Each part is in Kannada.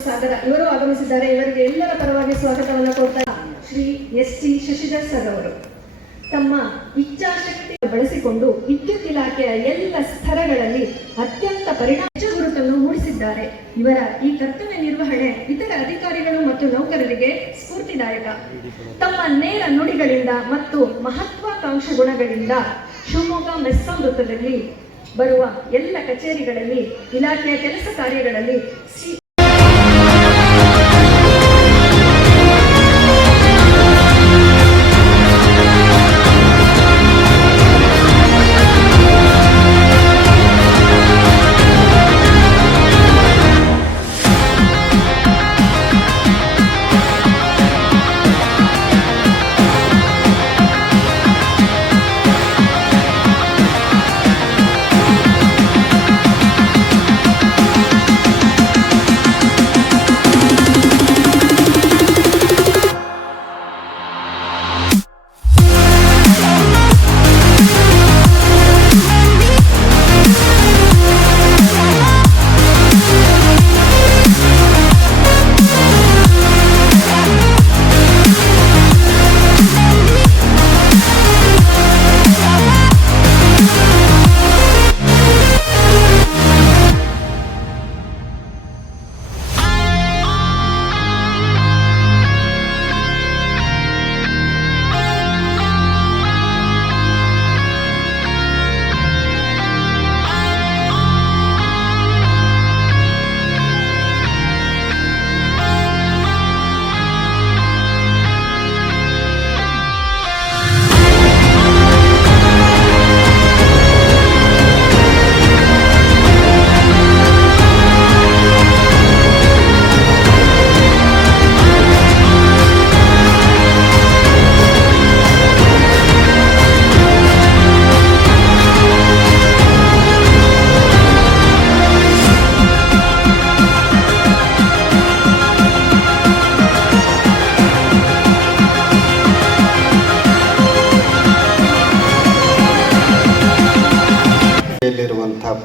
ಸಾಗರ ಇವರು ಆಗಮಿಸಿದ್ದಾರೆ. ಇವರಿಗೆ ಎಲ್ಲರ ಪರವಾಗಿ ಸ್ವಾಗತವನ್ನು ಕೊಡ್ತಾ ಶ್ರೀ ಎಸ್.ಟಿ. ಶಶಿಧರ್ ಸರ್ ಅವರು ತಮ್ಮ ಇಚ್ಛಾಶಕ್ತಿ ಬಳಸಿಕೊಂಡು ವಿದ್ಯುತ್ ಇಲಾಖೆಯ ಎಲ್ಲ ಸ್ತರಗಳಲ್ಲಿ ಅತ್ಯಂತ ಪರಿಣಾಮ ಗುರುತನ್ನು ಮೂಡಿಸಿದ್ದಾರೆ. ಇವರ ಈ ಕರ್ತವ್ಯ ನಿರ್ವಹಣೆ ಇತರ ಅಧಿಕಾರಿಗಳು ಮತ್ತು ನೌಕರರಿಗೆ ಸ್ಫೂರ್ತಿದಾಯಕ. ತಮ್ಮ ನೇರ ನುಡಿಗಳಿಂದ ಮತ್ತು ಮಹತ್ವಾಕಾಂಕ್ಷ ಗುಣಗಳಿಂದ ಶಿವಮೊಗ್ಗ ಮೆಸ್ಕಾಂ ವೃತ್ತದಲ್ಲಿ ಬರುವ ಎಲ್ಲ ಕಚೇರಿಗಳಲ್ಲಿ ಇಲಾಖೆಯ ಕೆಲಸ ಕಾರ್ಯಗಳಲ್ಲಿ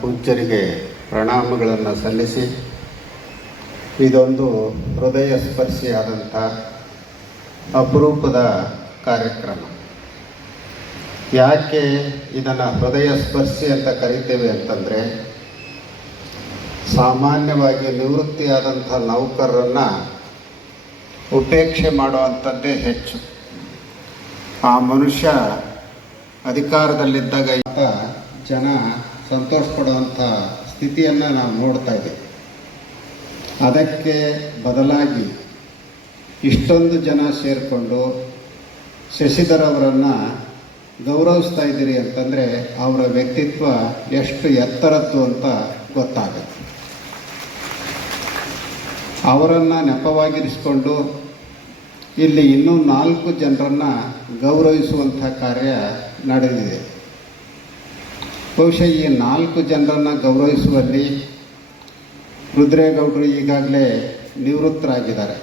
ಪೂಜ್ಯರಿಗೆ ಪ್ರಣಾಮಗಳನ್ನು ಸಲ್ಲಿಸಿ, ಇದೊಂದು ಹೃದಯ ಸ್ಪರ್ಶಿಯಾದಂಥ ಅಪರೂಪದ ಕಾರ್ಯಕ್ರಮ. ಯಾಕೆ ಇದನ್ನು ಹೃದಯ ಸ್ಪರ್ಶಿ ಅಂತ ಕರಿತೇವೆ ಅಂತಂದರೆ, ಸಾಮಾನ್ಯವಾಗಿ ನಿವೃತ್ತಿಯಾದಂಥ ನೌಕರರನ್ನು ಉಪೇಕ್ಷೆ ಮಾಡುವಂಥದ್ದೇ ಹೆಚ್ಚು. ಆ ಮನುಷ್ಯ ಅಧಿಕಾರದಲ್ಲಿದ್ದಾಗ ಜನ ಸಂತೋಷ ಪಡುವಂಥ ಸ್ಥಿತಿಯನ್ನು ನಾವು ನೋಡ್ತಾ ಇದ್ದೀವಿ. ಅದಕ್ಕೆ ಬದಲಾಗಿ ಇಷ್ಟೊಂದು ಜನ ಸೇರಿಕೊಂಡು ಶಶಿಧರ್ ಅವರನ್ನು ಗೌರವಿಸ್ತಾ ಇದ್ದೀರಿ ಅಂತಂದರೆ ಅವರ ವ್ಯಕ್ತಿತ್ವ ಎಷ್ಟು ಎತ್ತರದ್ದು ಅಂತ ಗೊತ್ತಾಗುತ್ತೆ. ಅವರನ್ನು ನೆಪವಾಗಿರಿಸಿಕೊಂಡು ಇಲ್ಲಿ ಇನ್ನೂ 4 ಜನರನ್ನು ಗೌರವಿಸುವಂಥ ಕಾರ್ಯ ನಡೆದಿದೆ. ಬಹುಶಃ ಈ 4 ಜನರನ್ನು ಗೌರವಿಸುವಲ್ಲಿ ರುದ್ರೇಗೌಡರು ಈಗಾಗಲೇ ನಿವೃತ್ತರಾಗಿದ್ದಾರೆ.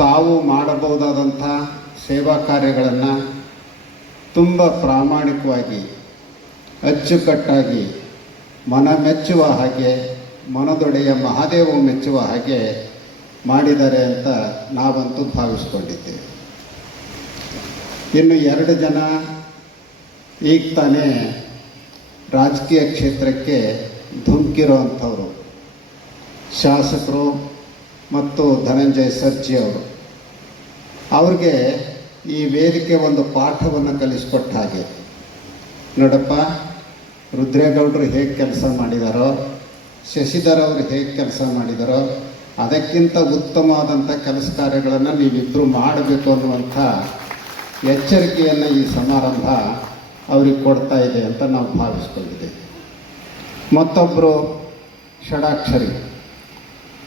ತಾವು ಮಾಡಬಹುದಾದಂಥ ಸೇವಾ ಕಾರ್ಯಗಳನ್ನು ತುಂಬ ಪ್ರಾಮಾಣಿಕವಾಗಿ, ಅಚ್ಚುಕಟ್ಟಾಗಿ, ಮನ ಮೆಚ್ಚುವ ಹಾಗೆ, ಮನದೊಡೆಯ ಮಹಾದೇವ ಮೆಚ್ಚುವ ಹಾಗೆ ಮಾಡಿದ್ದಾರೆ ಅಂತ ನಾವಂತೂ ಭಾವಿಸ್ಕೊಂಡಿದ್ದೇವೆ. ಇನ್ನು 2 ಜನ ಈಗ ತಾನೇ ರಾಜಕೀಯ ಕ್ಷೇತ್ರಕ್ಕೆ ಧುಮುಕಿರೋವಂಥವರು, ಶಾಸಕರು ಮತ್ತು ಧನಂಜಯ ಸರ್ಜಿ ಅವರು. ಅವ್ರಿಗೆ ಈ ವೇದಿಕೆ ಒಂದು ಪಾಠವನ್ನು ಕಲಿಸ್ಕೊಟ್ಟ ಹಾಗೆ, ನೋಡಪ್ಪ, ರುದ್ರೇಗೌಡರು ಹೇಗೆ ಕೆಲಸ ಮಾಡಿದಾರೋ, ಶಶಿಧರ್ ಅವರು ಹೇಗೆ ಕೆಲಸ ಮಾಡಿದಾರೋ, ಅದಕ್ಕಿಂತ ಉತ್ತಮವಾದಂಥ ಕೆಲಸ ಕಾರ್ಯಗಳನ್ನು ನೀವಿಬ್ಬರು ಮಾಡಬೇಕು ಅನ್ನುವಂಥ ಎಚ್ಚರಿಕೆಯನ್ನು ಈ ಸಮಾರಂಭ ಅವ್ರಿಗೆ ಕೊಡ್ತಾ ಇದೆ ಅಂತ ನಾವು ಭಾವಿಸ್ಕೊಂಡಿದ್ದೀವಿ. ಮತ್ತೊಬ್ಬರು ಷಡಾಕ್ಷರಿ,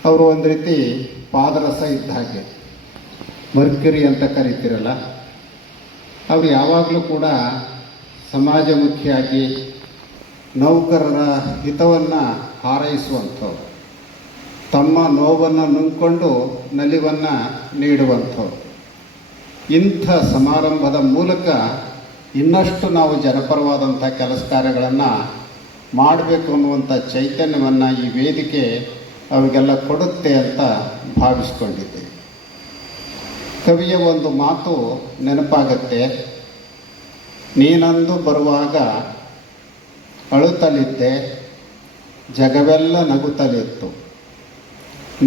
ಅವರು ಒಂದು ರೀತಿ ಪಾದರಸ ಇದ್ದ ಹಾಗೆ, ಮರ್ಕ್ಯುರಿ ಅಂತ ಕರಿತೀರಲ್ಲ, ಅವರು ಯಾವಾಗಲೂ ಕೂಡ ಸಮಾಜಮುಖಿಯಾಗಿ ನೌಕರರ ಹಿತವನ್ನು ಹಾರೈಸುವಂಥವ್ರು, ತಮ್ಮ ನೋವನ್ನು ನುಂಗ್ಕೊಂಡು ನಲಿವನ್ನು ನೀಡುವಂಥವ್ರು. ಇಂಥ ಸಮಾರಂಭದ ಮೂಲಕ ಇನ್ನಷ್ಟು ನಾವು ಜನಪರವಾದಂಥ ಕೆಲಸ ಕಾರ್ಯಗಳನ್ನು ಮಾಡಬೇಕು ಅನ್ನುವಂಥ ಚೈತನ್ಯವನ್ನು ಈ ವೇದಿಕೆ ಅವಿಗೆಲ್ಲ ಕೊಡುತ್ತೆ ಅಂತ ಭಾವಿಸ್ಕೊಂಡಿದ್ದೆ. ಕವಿಯ ಒಂದು ಮಾತು ನೆನಪಾಗತ್ತೆ. ನೀನಂದು ಬರುವಾಗ ಅಳುತ್ತಲಿದ್ದೆ, ಜಗವೆಲ್ಲ ನಗುತ್ತಲಿತ್ತು.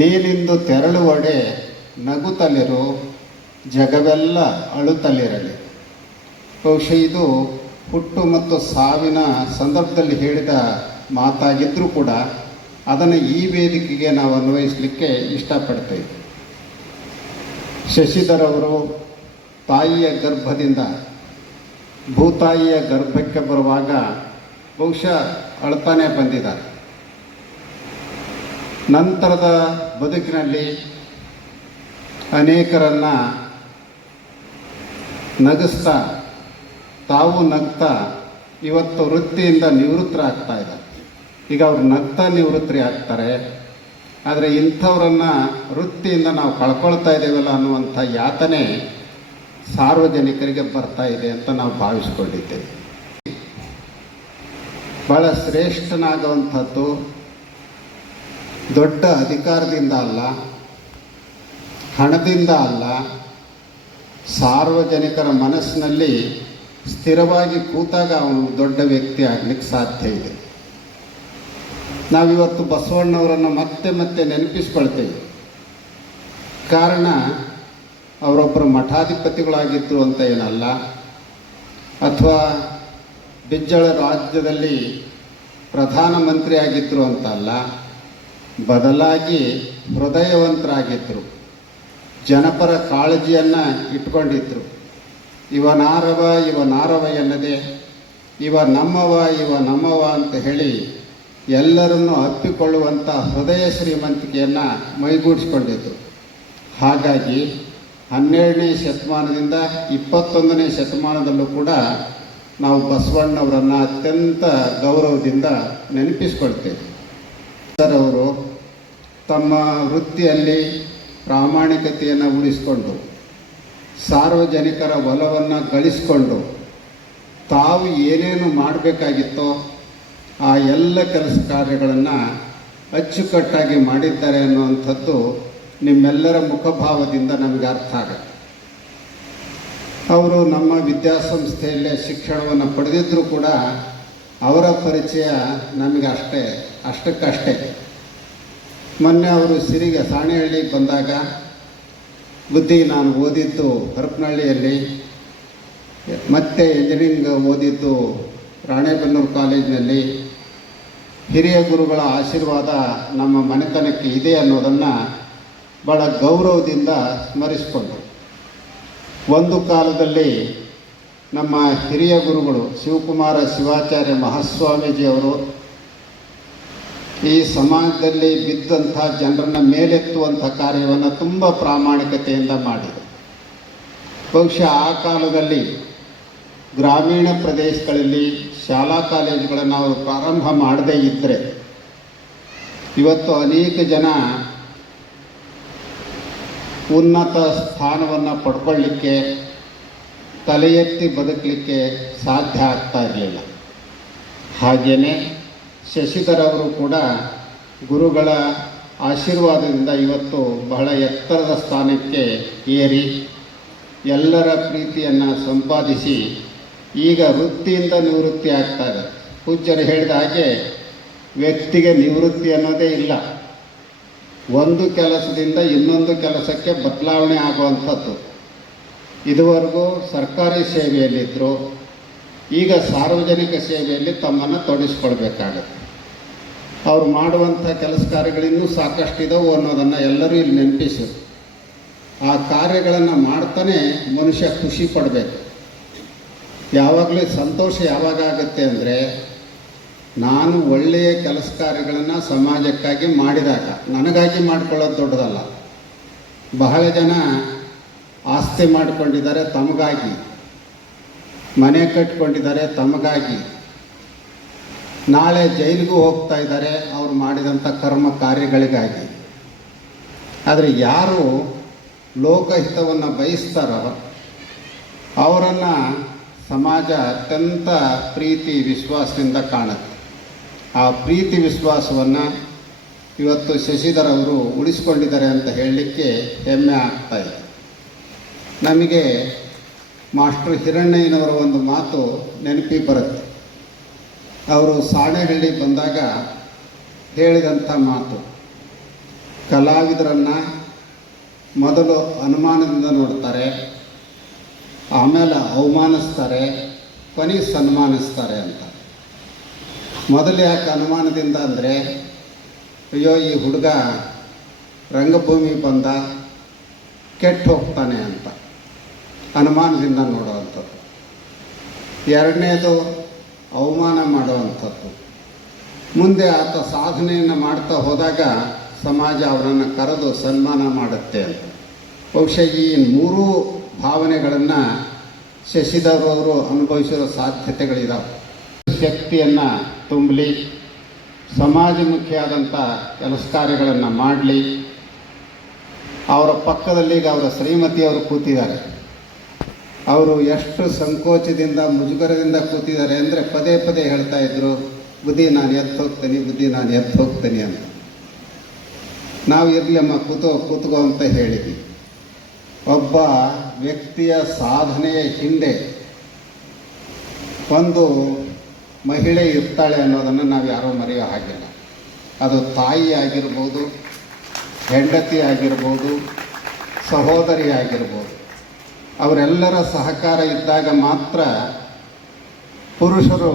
ನೀನಿಂದು ತೆರಳುವಡೆ ನಗುತ್ತಲಿರು, ಜಗವೆಲ್ಲ ಅಳುತ್ತಲಿರಲಿ. ಬಹುಶಃ ಇದು ಹುಟ್ಟು ಮತ್ತು ಸಾವಿನ ಸಂದರ್ಭದಲ್ಲಿ ಹೇಳಿದ ಮಾತಾಗಿದ್ದರೂ ಕೂಡ ಅದನ್ನು ಈ ವೇದಿಕೆಗೆ ನಾವು ಅನ್ವಯಿಸಲಿಕ್ಕೆ ಇಷ್ಟಪಡ್ತೇವೆ. ಶಶಿಧರ್ ಅವರು ತಾಯಿಯ ಗರ್ಭದಿಂದ ಭೂತಾಯಿಯ ಗರ್ಭಕ್ಕೆ ಬರುವಾಗ ಬಹುಶಃ ಅಳ್ತಾನೆ ಬಂದಿದ್ದಾರೆ. ನಂತರದ ಬದುಕಿನಲ್ಲಿ ಅನೇಕರನ್ನು ನಗಿಸ್ತಾ ತಾವು ನಗ್ತಾ ಇವತ್ತು ವೃತ್ತಿಯಿಂದ ನಿವೃತ್ತರಾಗ್ತಾ ಇದ್ದಾರೆ. ಈಗ ಅವ್ರು ನಗ್ತಾ ನಿವೃತ್ತರಿ ಆಗ್ತಾರೆ. ಆದರೆ ಇಂಥವ್ರನ್ನು ವೃತ್ತಿಯಿಂದ ನಾವು ಕಳ್ಕೊಳ್ತಾ ಇದ್ದೇವಲ್ಲ ಅನ್ನುವಂಥ ಯಾತನೆ ಸಾರ್ವಜನಿಕರಿಗೆ ಬರ್ತಾ ಇದೆ ಅಂತ ನಾವು ಭಾವಿಸ್ಕೊಂಡಿದ್ದೇವೆ. ಭಾಳ ಶ್ರೇಷ್ಠನಾಗುವಂಥದ್ದು ದೊಡ್ಡ ಅಧಿಕಾರದಿಂದ ಅಲ್ಲ, ಹಣದಿಂದ ಅಲ್ಲ, ಸಾರ್ವಜನಿಕರ ಮನಸ್ಸಿನಲ್ಲಿ ಸ್ಥಿರವಾಗಿ ಕೂತಾಗ ಅವನು ದೊಡ್ಡ ವ್ಯಕ್ತಿ ಆಗಲಿಕ್ಕೆ ಸಾಧ್ಯ ಇದೆ. ನಾವಿವತ್ತು ಬಸವಣ್ಣವರನ್ನು ಮತ್ತೆ ಮತ್ತೆ ನೆನಪಿಸ್ಕೊಳ್ತೇವೆ. ಕಾರಣ ಅವರೊಬ್ಬರು ಮಠಾಧಿಪತಿಗಳಾಗಿದ್ದರು ಅಂತ ಏನಲ್ಲ, ಅಥವಾ ಬಿಜ್ಜಳ ರಾಜ್ಯದಲ್ಲಿ ಪ್ರಧಾನಮಂತ್ರಿ ಆಗಿದ್ದರು ಅಂತಲ್ಲ, ಬದಲಾಗಿ ಹೃದಯವಂತರಾಗಿದ್ದರು, ಜನಪರ ಕಾಳಜಿಯನ್ನು ಇಟ್ಕೊಂಡಿದ್ರು. ಇವನಾರವ ಎನ್ನದೆ ಇವ ನಮ್ಮವ ಅಂತ ಹೇಳಿ ಎಲ್ಲರನ್ನೂ ಅಪ್ಪಿಕೊಳ್ಳುವಂಥ ಹೃದಯ ಶ್ರೀಮಂತಿಕೆಯನ್ನು ಮೈಗೂಡಿಸ್ಕೊಂಡಿದ್ರು. ಹಾಗಾಗಿ 12ನೇ ಶತಮಾನದಿಂದ 21ನೇ ಶತಮಾನದಲ್ಲೂ ಕೂಡ ನಾವು ಬಸವಣ್ಣವರನ್ನು ಅತ್ಯಂತ ಗೌರವದಿಂದ ನೆನಪಿಸ್ಕೊಳ್ತೇವೆ. ಸರ್ ಅವರು ತಮ್ಮ ವೃತ್ತಿಯಲ್ಲಿ ಪ್ರಾಮಾಣಿಕತೆಯನ್ನು ಉಳಿಸಿಕೊಂಡು ಸಾರ್ವಜನಿಕರ ಒಲವನ್ನು ಗಳಿಸಿಕೊಂಡು ತಾವು ಏನೇನು ಮಾಡಬೇಕಾಗಿತ್ತೋ ಆ ಎಲ್ಲ ಕೆಲಸ ಕಾರ್ಯಗಳನ್ನು ಅಚ್ಚುಕಟ್ಟಾಗಿ ಮಾಡಿದ್ದಾರೆ ಅನ್ನುವಂಥದ್ದು ನಿಮ್ಮೆಲ್ಲರ ಮುಖಭಾವದಿಂದ ನಮಗೆ ಅರ್ಥ ಆಗುತ್ತೆ. ಅವರು ನಮ್ಮ ವಿದ್ಯಾಸಂಸ್ಥೆಯಲ್ಲೇ ಶಿಕ್ಷಣವನ್ನು ಪಡೆದಿದ್ದರೂ ಕೂಡ ಅವರ ಪರಿಚಯ ನಮಗೆ ಅಷ್ಟಕ್ಕಷ್ಟೇ. ಮೊನ್ನೆ ಅವರು ಸಿರಿಗೆ ಸಾಣೆಹಳ್ಳಿಗೆ ಬಂದಾಗ ಬುದ್ಧಿ ನಾನು ಓದಿದ್ದು ಹರಪನಹಳ್ಳಿಯಲ್ಲಿ, ಮತ್ತೆ ಇಂಜಿನಿಯರಿಂಗ್ ಓದಿದ್ದು ರಾಣೆಬೆನ್ನೂರು ಕಾಲೇಜಿನಲ್ಲಿ, ಹಿರಿಯ ಗುರುಗಳ ಆಶೀರ್ವಾದ ನಮ್ಮ ಮನೆತನಕ್ಕೆ ಇದೆ ಅನ್ನೋದನ್ನು ಭಾಳ ಗೌರವದಿಂದ ಸ್ಮರಿಸಿಕೊಂಡು, ಒಂದು ಕಾಲದಲ್ಲಿ ನಮ್ಮ ಹಿರಿಯ ಗುರುಗಳು ಶಿವಕುಮಾರ ಶಿವಾಚಾರ್ಯ ಮಹಾಸ್ವಾಮೀಜಿಯವರು ಈ ಸಮಾಜದಲ್ಲಿ ಬಿದ್ದಂಥ ಜನರನ್ನು ಮೇಲೆತ್ತುವಂಥ ಕಾರ್ಯವನ್ನು ತುಂಬ ಪ್ರಾಮಾಣಿಕತೆಯಿಂದ ಮಾಡಿದರು. ಬಹುಶಃ ಆ ಕಾಲದಲ್ಲಿ ಗ್ರಾಮೀಣ ಪ್ರದೇಶಗಳಲ್ಲಿ ಶಾಲಾ ಕಾಲೇಜುಗಳನ್ನು ಅವರು ಪ್ರಾರಂಭ ಮಾಡದೇ ಇದ್ದರೆ ಇವತ್ತು ಅನೇಕ ಜನ ಉನ್ನತ ಸ್ಥಾನವನ್ನು ಪಡ್ಕೊಳ್ಳಿಕ್ಕೆ, ತಲೆ ಎತ್ತಿ ಬದುಕಲಿಕ್ಕೆ ಸಾಧ್ಯ ಆಗ್ತಾ ಇರಲಿಲ್ಲ. ಹಾಗೆಯೇ ಶಶಿಧರ್ ಅವರು ಕೂಡ ಗುರುಗಳ ಆಶೀರ್ವಾದದಿಂದ ಇವತ್ತು ಬಹಳ ಎತ್ತರದ ಸ್ಥಾನಕ್ಕೆ ಏರಿ ಎಲ್ಲರ ಪ್ರೀತಿಯನ್ನು ಸಂಪಾದಿಸಿ ಈಗ ವೃತ್ತಿಯಿಂದ ನಿವೃತ್ತಿ ಆಗ್ತಾರೆ. ಪೂಜ್ಯರು ಹೇಳಿದ ಹಾಗೆ ವ್ಯಕ್ತಿಗೆ ನಿವೃತ್ತಿ ಅನ್ನೋದೇ ಇಲ್ಲ. ಒಂದು ಕೆಲಸದಿಂದ ಇನ್ನೊಂದು ಕೆಲಸಕ್ಕೆ ಬದಲಾವಣೆ ಆಗುವಂಥದ್ದು. ಇದುವರೆಗೂ ಸರ್ಕಾರಿ ಸೇವೆಯಲ್ಲಿದ್ದರು, ಈಗ ಸಾರ್ವಜನಿಕ ಸೇವೆಯಲ್ಲಿ ತಮ್ಮನ್ನು ತೊಡಗಿಸ್ಕೊಳ್ಬೇಕಾಗತ್ತೆ. ಅವ್ರು ಮಾಡುವಂಥ ಕೆಲಸ ಕಾರ್ಯಗಳಿನ್ನೂ ಸಾಕಷ್ಟಿದವು ಅನ್ನೋದನ್ನು ಎಲ್ಲರೂ ಇಲ್ಲಿ ನೆನಪಿಸು. ಆ ಕಾರ್ಯಗಳನ್ನು ಮಾಡ್ತಾನೆ ಮನುಷ್ಯ ಖುಷಿ ಪಡಬೇಕು. ಯಾವಾಗಲೂ ಸಂತೋಷ ಯಾವಾಗ ಆಗುತ್ತೆ ಅಂದರೆ, ನಾನು ಒಳ್ಳೆಯ ಕೆಲಸ ಕಾರ್ಯಗಳನ್ನು ಸಮಾಜಕ್ಕಾಗಿ ಮಾಡಿದಾಗ, ನನಗಾಗಿ ಮಾಡ್ಕೊಳ್ಳೋದು ದೊಡ್ಡದಲ್ಲ. ಬಹಳ ಜನ ಆಸ್ತಿ ಮಾಡಿಕೊಂಡಿದ್ದಾರೆ ತಮಗಾಗಿ, ಮನೆ ಕಟ್ಕೊಂಡಿದ್ದಾರೆ ತಮಗಾಗಿ, ನಾಳೆ ಜೈಲಿಗೂ ಹೋಗ್ತಾ ಇದ್ದಾರೆ ಅವ್ರು ಮಾಡಿದಂಥ ಕರ್ಮ ಕಾರ್ಯಗಳಿಗಾಗಿ. ಆದರೆ ಯಾರು ಲೋಕಹಿತವನ್ನು ಬಯಸ್ತಾರೋ ಅವರನ್ನು ಸಮಾಜ ಅತ್ಯಂತ ಪ್ರೀತಿ ವಿಶ್ವಾಸದಿಂದ ಕಾಣುತ್ತೆ. ಆ ಪ್ರೀತಿ ವಿಶ್ವಾಸವನ್ನು ಇವತ್ತು ಶಶಿಧರ್ ಅವರು ಉಳಿಸ್ಕೊಂಡಿದ್ದಾರೆ ಅಂತ ಹೇಳಲಿಕ್ಕೆ ಹೆಮ್ಮೆ ಆಗ್ತಾ ಇದೆ. ನಮಗೆ ಮಾಸ್ಟರ್ ಹಿರಣ್ಣಯ್ಯನವರ ಒಂದು ಮಾತು ನೆನಪಿ ಬರುತ್ತೆ. ಅವರು ಸಾಣೆಹಳ್ಳಿ ಬಂದಾಗ ಹೇಳಿದಂಥ ಮಾತು, ಕಲಾವಿದರನ್ನು ಮೊದಲು ಅನುಮಾನದಿಂದ ನೋಡ್ತಾರೆ, ಆಮೇಲೆ ಅವಮಾನಿಸ್ತಾರೆ, ಕೊನೆಗೆ ಸನ್ಮಾನಿಸ್ತಾರೆ ಅಂತ. ಮೊದಲು ಯಾಕೆ ಅನುಮಾನದಿಂದ ಅಂದರೆ, ಅಯ್ಯೋ ಈ ಹುಡುಗ ರಂಗಭೂಮಿ ಬಂದ ಕೆಟ್ಟು ಹೋಗ್ತಾನೆ ಅಂತ ಅನುಮಾನದಿಂದ ನೋಡುವಂಥದ್ದು. ಎರಡನೇದು ಅವಮಾನ ಮಾಡುವಂಥದ್ದು. ಮುಂದೆ ಆತ ಸಾಧನೆಯನ್ನು ಮಾಡ್ತಾ ಹೋದಾಗ ಸಮಾಜ ಅವರನ್ನು ಕರೆದು ಸನ್ಮಾನ ಮಾಡುತ್ತೆ ಅಂತ. ಬಹುಶಃ ಈ ಮೂರೂ ಭಾವನೆಗಳನ್ನು ಶಶಿಧರ್ ಅವರು ಅನುಭವಿಸಿರೋ ಸಾಧ್ಯತೆಗಳಿದ್ದಾವೆ. ಶಕ್ತಿಯನ್ನು ತುಂಬಲಿ, ಸಮಾಜಮುಖಿಯಾದಂಥ ಕೆಲಸ ಕಾರ್ಯಗಳನ್ನು ಮಾಡಲಿ. ಅವರ ಪಕ್ಕದಲ್ಲಿ ಈಗ ಅವರ ಶ್ರೀಮತಿಯವರು ಕೂತಿದ್ದಾರೆ. ಅವರು ಎಷ್ಟು ಸಂಕೋಚದಿಂದ ಮುಜುಗರದಿಂದ ಕೂತಿದ್ದಾರೆ ಅಂದರೆ ಪದೇ ಪದೇ ಹೇಳ್ತಾ ಇದ್ರು, ಬುದ್ಧಿ ನಾನು ಎದ್ದು ಹೋಗ್ತೀನಿ, ಬುದ್ಧಿ ನಾನು ಎದ್ದು ಹೋಗ್ತೀನಿ ಅಂತ. ನಾವು ಇರಲಿಮ್ಮ ಕೂತ್ಕೋ ಅಂತ ಹೇಳಿದ್ವಿ. ಒಬ್ಬ ವ್ಯಕ್ತಿಯ ಸಾಧನೆಯ ಹಿಂದೆ ಒಂದು ಮಹಿಳೆ ಇರ್ತಾಳೆ ಅನ್ನೋದನ್ನು ನಾವು ಯಾರೂ ಮರೆಯೋ ಹಾಗಿಲ್ಲ. ಅದು ತಾಯಿ ಆಗಿರ್ಬೋದು, ಹೆಂಡತಿ ಆಗಿರ್ಬೋದು, ಸಹೋದರಿ ಆಗಿರ್ಬೋದು. ಅವರೆಲ್ಲರ ಸಹಕಾರ ಇದ್ದಾಗ ಮಾತ್ರ ಪುರುಷರು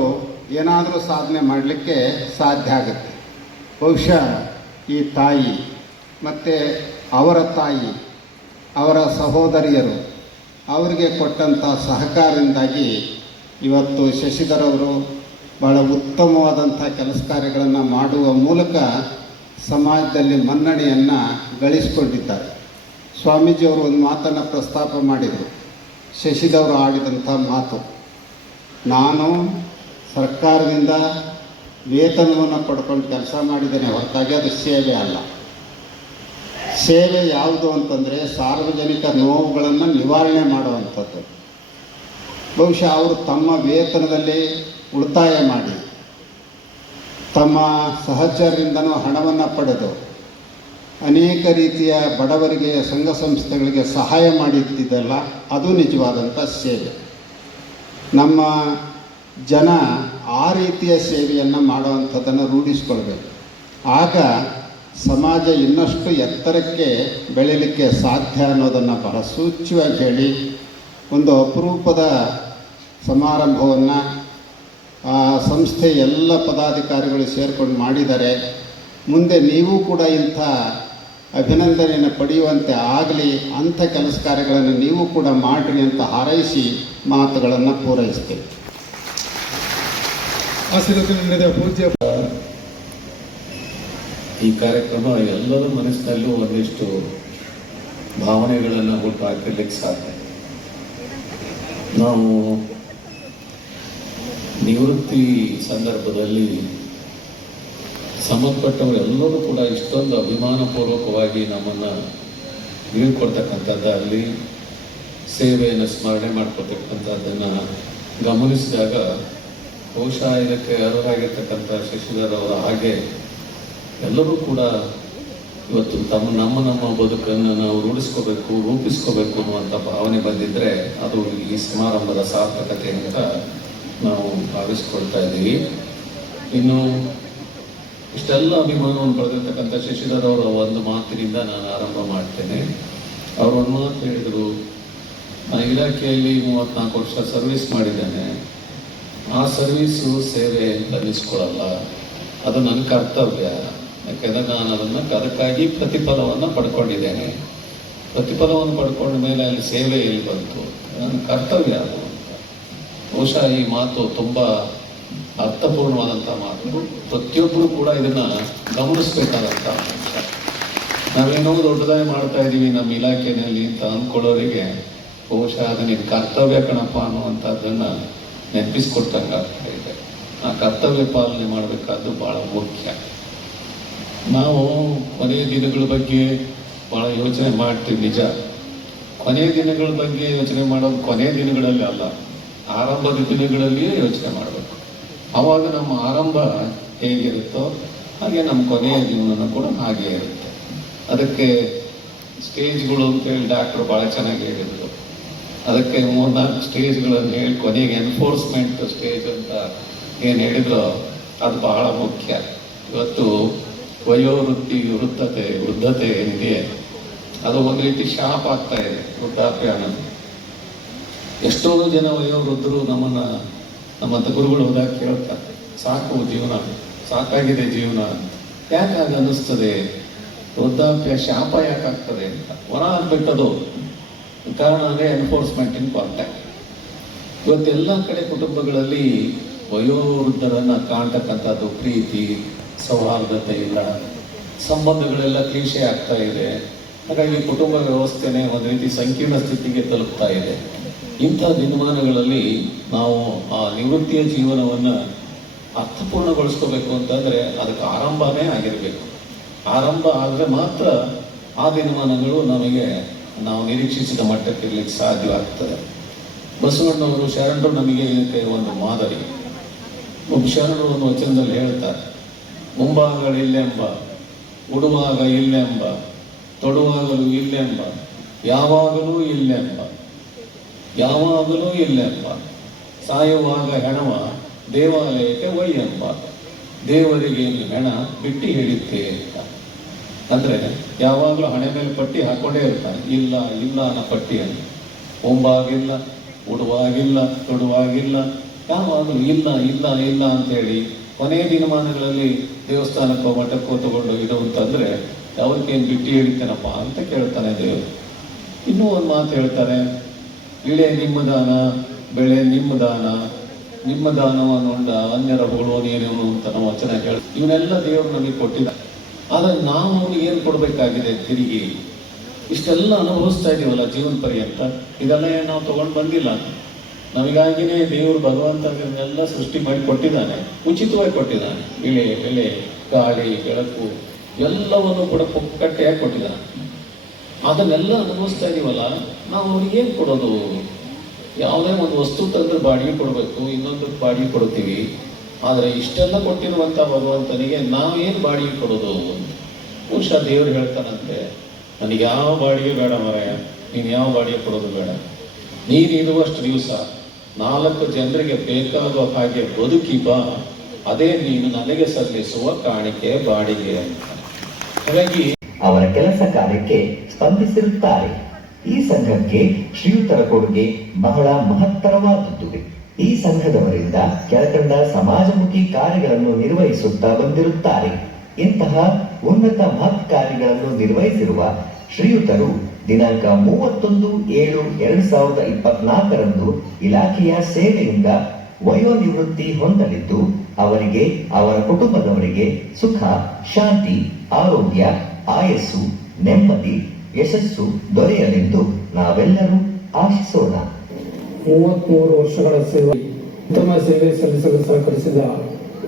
ಏನಾದರೂ ಸಾಧನೆ ಮಾಡಲಿಕ್ಕೆ ಸಾಧ್ಯ ಆಗುತ್ತೆ. ಬಹುಶಃ ಈ ತಾಯಿ ಮತ್ತು ಅವರ ತಾಯಿ, ಅವರ ಸಹೋದರಿಯರು ಅವರಿಗೆ ಕೊಟ್ಟಂಥ ಸಹಕಾರದಿಂದಾಗಿ ಇವತ್ತು ಶಶಿಧರ್ ಅವರು ಭಾಳ ಉತ್ತಮವಾದಂಥ ಕೆಲಸ ಕಾರ್ಯಗಳನ್ನು ಮಾಡುವ ಮೂಲಕ ಸಮಾಜದಲ್ಲಿ ಮನ್ನಣೆಯನ್ನು ಗಳಿಸಿಕೊಂಡಿದ್ದಾರೆ. ಸ್ವಾಮೀಜಿಯವರು ಒಂದು ಮಾತನ್ನು ಪ್ರಸ್ತಾಪ ಮಾಡಿದರು. ಶಶಿಧರ್ ಆಡಿದಂಥ ಮಾತು, ನಾನು ಸರ್ಕಾರದಿಂದ ವೇತನವನ್ನು ಪಡ್ಕೊಂಡು ಕೆಲಸ ಮಾಡಿದ್ದೇನೆ ಹೊರತಾಗಿ ಅದು ಸೇವೆ ಅಲ್ಲ. ಸೇವೆ ಯಾವುದು ಅಂತಂದರೆ ಸಾರ್ವಜನಿಕ ನೋವುಗಳನ್ನು ನಿವಾರಣೆ ಮಾಡುವಂಥದ್ದು. ಬಹುಶಃ ಅವರು ತಮ್ಮ ವೇತನದಲ್ಲಿ ಉಳಿತಾಯ ಮಾಡಿ ತಮ್ಮ ಸಹಚರರಿಂದನೂ ಹಣವನ್ನು ಪಡೆದು ಅನೇಕ ರೀತಿಯ ಬಡವರಿಗೆ, ಸಂಘ ಸಂಸ್ಥೆಗಳಿಗೆ ಸಹಾಯ ಮಾಡಿದ್ದಿದ್ದಲ್ಲ, ಅದು ನಿಜವಾದಂಥ ಸೇವೆ. ನಮ್ಮ ಜನ ಆ ರೀತಿಯ ಸೇವೆಯನ್ನು ಮಾಡುವಂಥದ್ದನ್ನು ರೂಢಿಸ್ಕೊಳ್ಬೇಕು. ಆಗ ಸಮಾಜ ಇನ್ನಷ್ಟು ಎತ್ತರಕ್ಕೆ ಬೆಳೀಲಿಕ್ಕೆ ಸಾಧ್ಯ ಅನ್ನೋದನ್ನು ಬಹಳ ಸೂಚ್ಯವಾಗಿ ಹೇಳಿ ಒಂದು ಅಪರೂಪದ ಸಮಾರಂಭವನ್ನು ಆ ಸಂಸ್ಥೆ ಎಲ್ಲ ಪದಾಧಿಕಾರಿಗಳು ಸೇರಿಕೊಂಡು ಮಾಡಿದ್ದಾರೆ. ಮುಂದೆ ನೀವು ಕೂಡ ಇಂಥ ಅಭಿನಂದನೆಯನ್ನು ಪಡೆಯುವಂತೆ ಆಗಲಿ, ಅಂಥ ಕೆಲಸ ಕಾರ್ಯಗಳನ್ನು ನೀವು ಕೂಡ ಮಾಡಿರಿ ಅಂತ ಹಾರೈಸಿ ಮಾತುಗಳನ್ನು ಪೂರೈಸ್ತೇವೆ. ಆಶೀರ್ವಾದ ಪೂಜ್ಯ. ಈ ಕಾರ್ಯಕ್ರಮ ಎಲ್ಲರ ಮನಸ್ಸಿನಲ್ಲೂ ಒಂದಿಷ್ಟು ಭಾವನೆಗಳನ್ನು ಹುಟ್ಟು ಹಾಕಲಿಕ್ಕೆ ಸಾಧ್ಯ. ನಾವು ನಿವೃತ್ತಿ ಸಂದರ್ಭದಲ್ಲಿ ಸಂಬಂಧಪಟ್ಟವರು ಎಲ್ಲರೂ ಕೂಡ ಇಷ್ಟೊಂದು ಅಭಿಮಾನಪೂರ್ವಕವಾಗಿ ನಮ್ಮನ್ನು ಬೀಳ್ಕೊಡ್ತಕ್ಕಂಥದ್ದು, ಸೇವೆಯನ್ನು ಸ್ಮರಣೆ ಮಾಡ್ಕೊಳ್ತಕ್ಕಂಥದ್ದನ್ನು ಗಮನಿಸಿದಾಗ ಬಹುಶಃ ಇದಕ್ಕೆ ಅರ್ಹರಾಗಿರ್ತಕ್ಕಂಥ ಶಶಿಧರ್ ಅವರ ಹಾಗೆ ಎಲ್ಲರೂ ಕೂಡ ಇವತ್ತು ನಮ್ಮ ಬದುಕನ್ನು ನಾವು ರೂಪಿಸ್ಕೋಬೇಕು ಅನ್ನುವಂಥ ಭಾವನೆ ಬಂದಿದ್ದರೆ ಅದು ಈ ಸಮಾರಂಭದ ಸಾರ್ಥಕತೆ ಅಂತ ನಾವು ಭಾವಿಸ್ಕೊಳ್ತಾ ಇದ್ದೀವಿ. ಇನ್ನು ಇಷ್ಟೆಲ್ಲ ಅಭಿಮಾನವನ್ನು ಪಡೆದಿರ್ತಕ್ಕಂಥ ಶಶಿಧರ್ ಅವರ ಒಂದು ಮಾತಿನಿಂದ ನಾನು ಆರಂಭ ಮಾಡ್ತೇನೆ. ಅವರು ಒಂದು ಮಾತು ಹೇಳಿದರು, ನಾನು ಇಲಾಖೆಯಲ್ಲಿ 34 ವರ್ಷ ಸರ್ವಿಸ್ ಮಾಡಿದ್ದೇನೆ, ಆ ಸರ್ವೀಸು ಸೇವೆ ಅಂತ ಅನ್ನಿಸ್ಕೊಳ್ಳಲ್ಲ, ಅದು ನನ್ನ ಕರ್ತವ್ಯ. ಯಾಕೆಂದರೆ ನಾನು ಅದಕ್ಕಾಗಿ ಪ್ರತಿಫಲವನ್ನು ಪಡ್ಕೊಂಡಿದ್ದೇನೆ. ಪ್ರತಿಫಲವನ್ನು ಪಡ್ಕೊಂಡ ಮೇಲೆ ಅಲ್ಲಿ ಸೇವೆ ಎಲ್ಲಿ ಬಂತು? ನನ್ನ ಕರ್ತವ್ಯ ಅದು ಅಂತ. ಬಹುಶಃ ಈ ಮಾತು ತುಂಬ ಅರ್ಥಪೂರ್ಣವಾದಂಥ ಮಾತು. ಪ್ರತಿಯೊಬ್ಬರು ಕೂಡ ಇದನ್ನು ಗಮನಿಸಬೇಕಾದಂಥ ಅಂಶ. ನಾವೇನೋ ದೊಡ್ಡದಾಗಿ ಮಾಡ್ತಾ ಇದ್ದೀವಿ ನಮ್ಮ ಇಲಾಖೆಯಲ್ಲಿ ಅಂತ ಅಂದ್ಕೊಳ್ಳೋರಿಗೆ ಬಹುಶಃ ಅದು ನಿನ್ನ ಕರ್ತವ್ಯ ಕಣಪ್ಪ ಅನ್ನುವಂಥದ್ದನ್ನು ನೆನಪಿಸ್ಕೊಡ್ತಂಗೆ ಆಗ್ತಾ ಇದೆ. ಆ ಕರ್ತವ್ಯ ಪಾಲನೆ ಮಾಡಬೇಕಾದ್ದು ಭಾಳ ಮುಖ್ಯ. ನಾವು ಕೊನೆಯ ದಿನಗಳ ಬಗ್ಗೆ ಭಾಳ ಯೋಚನೆ ಮಾಡ್ತೀವಿ, ನಿಜ. ಕೊನೆಯ ದಿನಗಳ ಬಗ್ಗೆ ಯೋಚನೆ ಮಾಡೋದು ಕೊನೆಯ ದಿನಗಳಲ್ಲಿ ಅಲ್ಲ, ಆರಂಭದ ದಿನಗಳಲ್ಲಿಯೇ ಯೋಚನೆ ಮಾಡಬೇಕು. ಆವಾಗ ನಮ್ಮ ಆರಂಭ ಹೇಗಿರುತ್ತೋ ಹಾಗೆ ನಮ್ಮ ಕೊನೆಯ ಜೀವನ ಕೂಡ ಹಾಗೆ ಇರುತ್ತೆ. ಅದಕ್ಕೆ ಸ್ಟೇಜ್ಗಳು ಅಂತೇಳಿ ಡಾಕ್ಟ್ರು ಭಾಳ ಚೆನ್ನಾಗಿ ಹೇಳಿದರು. ಅದಕ್ಕೆ 3-4 ಸ್ಟೇಜ್ಗಳನ್ನು ಹೇಳಿ ಕೊನೆಗೆ ಎನ್ಫೋರ್ಸ್ಮೆಂಟ್ ಸ್ಟೇಜ್ ಅಂತ ಏನು ಹೇಳಿದ್ರು ಅದು ಬಹಳ ಮುಖ್ಯ. ಇವತ್ತು ವಯೋವೃತ್ತಿ ವೃದ್ಧತೆ ಏನಿದೆ ಅದು ಒಂದು ರೀತಿ ಶಾಪ್ ಆಗ್ತಾ ಇದೆ, ವೃದ್ಧಾಪ್ಯ ಅನ್ನೋದು. ಎಷ್ಟೋ ಜನ ವಯೋವೃದ್ಧರು ನಮ್ಮ ಗುರುಗಳು ಹೋದಾಗ ಕೇಳ್ತಾರೆ, ಸಾಕು ಜೀವನ, ಸಾಕಾಗಿದೆ ಜೀವನ, ಯಾಕೆ ಹಾಗೆ ಅನ್ನಿಸ್ತದೆ, ವೃದ್ಧಾಪ್ಯ ಶಾಪ ಯಾಕಾಗ್ತದೆ ಅಂತ. ಹೊರ ಆಗ್ಬಿಟ್ಟದು ಕಾರಣ ಅಂದರೆ ಎನ್ಫೋರ್ಸ್ಮೆಂಟ್ ಇನ್ ಕಾಂಟ್ಯಾಕ್ಟ್. ಇವತ್ತೆಲ್ಲ ಕಡೆ ಕುಟುಂಬಗಳಲ್ಲಿ ವಯೋವೃದ್ಧರನ್ನು ಕಾಣ್ತಕ್ಕಂಥದ್ದು ಪ್ರೀತಿ ಸೌಹಾರ್ದತೆ ಇಲ್ಲ, ಸಂಬಂಧಗಳೆಲ್ಲ ಕ್ಲೀಶೆ ಆಗ್ತಾ ಇದೆ. ಹಾಗಾಗಿ ಕುಟುಂಬ ವ್ಯವಸ್ಥೆನೇ ಒಂದು ರೀತಿ ಸಂಕೀರ್ಣ ಸ್ಥಿತಿಗೆ ತಲುಪ್ತಾ ಇದೆ. ಇಂಥ ದಿನಮಾನಗಳಲ್ಲಿ ನಾವು ಆ ನಿವೃತ್ತಿಯ ಜೀವನವನ್ನು ಅರ್ಥಪೂರ್ಣಗೊಳಿಸ್ಕೋಬೇಕು ಅಂತಂದರೆ ಅದಕ್ಕೆ ಆರಂಭನೇ ಆಗಿರಬೇಕು. ಆರಂಭ ಆದರೆ ಮಾತ್ರ ಆ ದಿನಮಾನಗಳು ನಮಗೆ ನಾವು ನಿರೀಕ್ಷಿಸಿದ ಮಟ್ಟಕ್ಕೆ ಇರಲಿಕ್ಕೆ ಸಾಧ್ಯವಾಗ್ತದೆ. ಬಸವಣ್ಣವರು ಶರಣರು ನಮಗೆ ಇದಕ್ಕೆ ಒಂದು ಮಾದರಿ. ಒಬ್ಬ ಶರಣರು ಒಂದು ವಚನದಲ್ಲಿ ಹೇಳ್ತಾರೆ, ಮುಂಭಾಗಗಳಿಲ್ಲೆಂಬ, ಉಡುವಾಗ ಇಲ್ಲೆಂಬ, ತೊಡುವಾಗಲೂ ಇಲ್ಲೆಂಬ, ಯಾವಾಗಲೂ ಇಲ್ಲೆಂಬ, ಯಾವಾಗಲೂ ಇಲ್ಲೆಂಬ, ಸಾಯುವಾಗ ಹೆಣವ ದೇವಾಲಯಕ್ಕೆ ಒಯ್ಯೆಂಬ, ದೇವರಿಗೆ ಹೆಣ ಬಿಟ್ಟು ಹಿಡಿತೆ ಅಂತ. ಅಂದರೆ ಯಾವಾಗಲೂ ಹಣೆ ಮೇಲೆ ಪಟ್ಟಿ ಹಾಕೊಂಡೇ ಇರ್ತಾನೆ, ಇಲ್ಲ ಇಲ್ಲ ಅನ್ನೋ ಪಟ್ಟಿಯನ್ನು. ಮುಂಭಾಗಿಲ್ಲ, ಉಡುವಾಗಿಲ್ಲ, ತೊಡುವಾಗಿಲ್ಲ, ಯಾವಾಗಲೂ ಇಲ್ಲ ಇಲ್ಲ ಇಲ್ಲ ಅಂತೇಳಿ ಕೊನೆಯ ದಿನಮಾನಗಳಲ್ಲಿ ದೇವಸ್ಥಾನಕ್ಕೋ ಮಠಕ್ಕೋ ತಗೊಂಡು ಇದು ಅಂತಂದರೆ ಅವ್ರಿಗೇನು ಬಿಟ್ಟು ಹಿಡಿತೇನಪ್ಪ ಅಂತ ಕೇಳ್ತಾನೆ ದೇವರು. ಇನ್ನೂ ಒಂದು ಮಾತು ಹೇಳ್ತಾರೆ, ಇಳೆ ನಿಮ್ಮ ದಾನ, ಬೆಳೆ ನಿಮ್ಮ ದಾನ, ನಿಮ್ಮ ದಾನವನ್ನುಂಡ ಅನ್ಯರ ಹೊಗಳೋನೇನೇನು ಅಂತ ನಾವು ವಚನ ಹೇಳಿ ಇವನ್ನೆಲ್ಲ ದೇವರು ನಮಗೆ ಕೊಟ್ಟಿದ್ದ. ಆದರೆ ನಾವು ಏನು ಕೊಡಬೇಕಾಗಿದೆ ತಿರುಗಿ? ಇಷ್ಟೆಲ್ಲ ಅನುಭವಿಸ್ತಾ ಇದೀವಲ್ಲ ಜೀವನ ಪರ್ಯಂತ, ಇದೆಲ್ಲ ಏನು ನಾವು ತೊಗೊಂಡು ಬಂದಿಲ್ಲ. ನಮಗಾಗಿಯೇ ದೇವರು ಭಗವಂತ ಇದನ್ನೆಲ್ಲ ಸೃಷ್ಟಿ ಮಾಡಿ ಕೊಟ್ಟಿದ್ದಾನೆ, ಉಚಿತವಾಗಿ ಕೊಟ್ಟಿದ್ದಾನೆ. ಇಳೆ ಬೆಳೆ ಗಾಳಿ ಬೆಳಕು ಎಲ್ಲವನ್ನು ಕೂಡ ಪುಕ್ಕಟ್ಟೆಯಾಗಿ ಕೊಟ್ಟಿದ್ದಾನೆ. ಅದನ್ನೆಲ್ಲ ಅನುಭವಿಸ್ತಾ ಇದೀವಲ್ಲ, ನಾವು ಅವ್ರಿಗೆ ಏನು ಕೊಡೋದು? ಯಾವುದೇ ಒಂದು ವಸ್ತು ತಂದ್ರೆ ಬಾಡಿಗೆ ಕೊಡಬೇಕು, ಇನ್ನೊಂದಕ್ಕೆ ಬಾಡಿಗೆ ಕೊಡ್ತೀವಿ. ಆದರೆ ಇಷ್ಟೆಲ್ಲ ಕೊಟ್ಟಿರುವಂಥ ಭಗವಂತನಿಗೆ ನಾವೇನು ಬಾಡಿಗೆ ಕೊಡೋದು? ಬಹುಶಃ ದೇವರು ಹೇಳ್ತಾನಂತೆ, ನನಗೆ ಯಾವ ಬಾಡಿಗೆ ಬೇಡ ಮಾರಾಯ, ನೀನು ಯಾವ ಬಾಡಿಗೆ ಕೊಡೋದು ಬೇಡ. ನೀನಿರುವಷ್ಟು ದಿವಸ 4 ಜನರಿಗೆ ಬೇಕಾಗೋ ಹಾಗೆ ಬದುಕಿ ಬಾ, ಅದೇ ನೀನು ನನಗೆ ಸಲ್ಲಿಸುವ ಕಾಣಿಕೆ ಬಾಡಿಗೆ ಅಂತ. ಹಾಗಾಗಿ ಅವರ ಕೆಲಸ ಕಾರ್ಯಕ್ಕೆ ಸ್ಪಂದಿಸಿರುತ್ತಾರೆ. ಈ ಸಂಘಕ್ಕೆ ಶ್ರೀಯುತರ ಕೊಡುಗೆ ಬಹಳ ಮಹತ್ತರವಾದದ್ದು. ಈ ಸಂಘದವರಿಂದ ಕೆಳಕಂಡ ಸಮಾಜಮುಖಿ ಕಾರ್ಯಗಳನ್ನು ನಿರ್ವಹಿಸುತ್ತಾ ಬಂದಿರುತ್ತಾರೆ. ಇಂತಹ ಉನ್ನತ ಮಹತ್ ಕಾರ್ಯಗಳನ್ನು ನಿರ್ವಹಿಸಿರುವ ಶ್ರೀಯುತರು ದಿನಾಂಕ 31/7/2024 ಇಲಾಖೆಯ ಸೇವೆಯಿಂದ ವಯೋನಿವೃತ್ತಿ ಹೊಂದಲಿದ್ದು, ಅವರಿಗೆ ಅವರ ಕುಟುಂಬದವರಿಗೆ ಸುಖ, ಶಾಂತಿ, ಆರೋಗ್ಯ, ಆಯಸ್ಸು, ನೆಮ್ಮದಿ, ಯಶಸ್ಸು ದೊರೆಯಲೆಂದು ನಾವೆಲ್ಲರೂ ಆಶಿಸೋಣ. 33 ವರ್ಷಗಳ ಸೇವೆ, ಉತ್ತಮ ಸೇವೆ ಸಲ್ಲಿಸಲು ಸಹಕರಿಸಿದ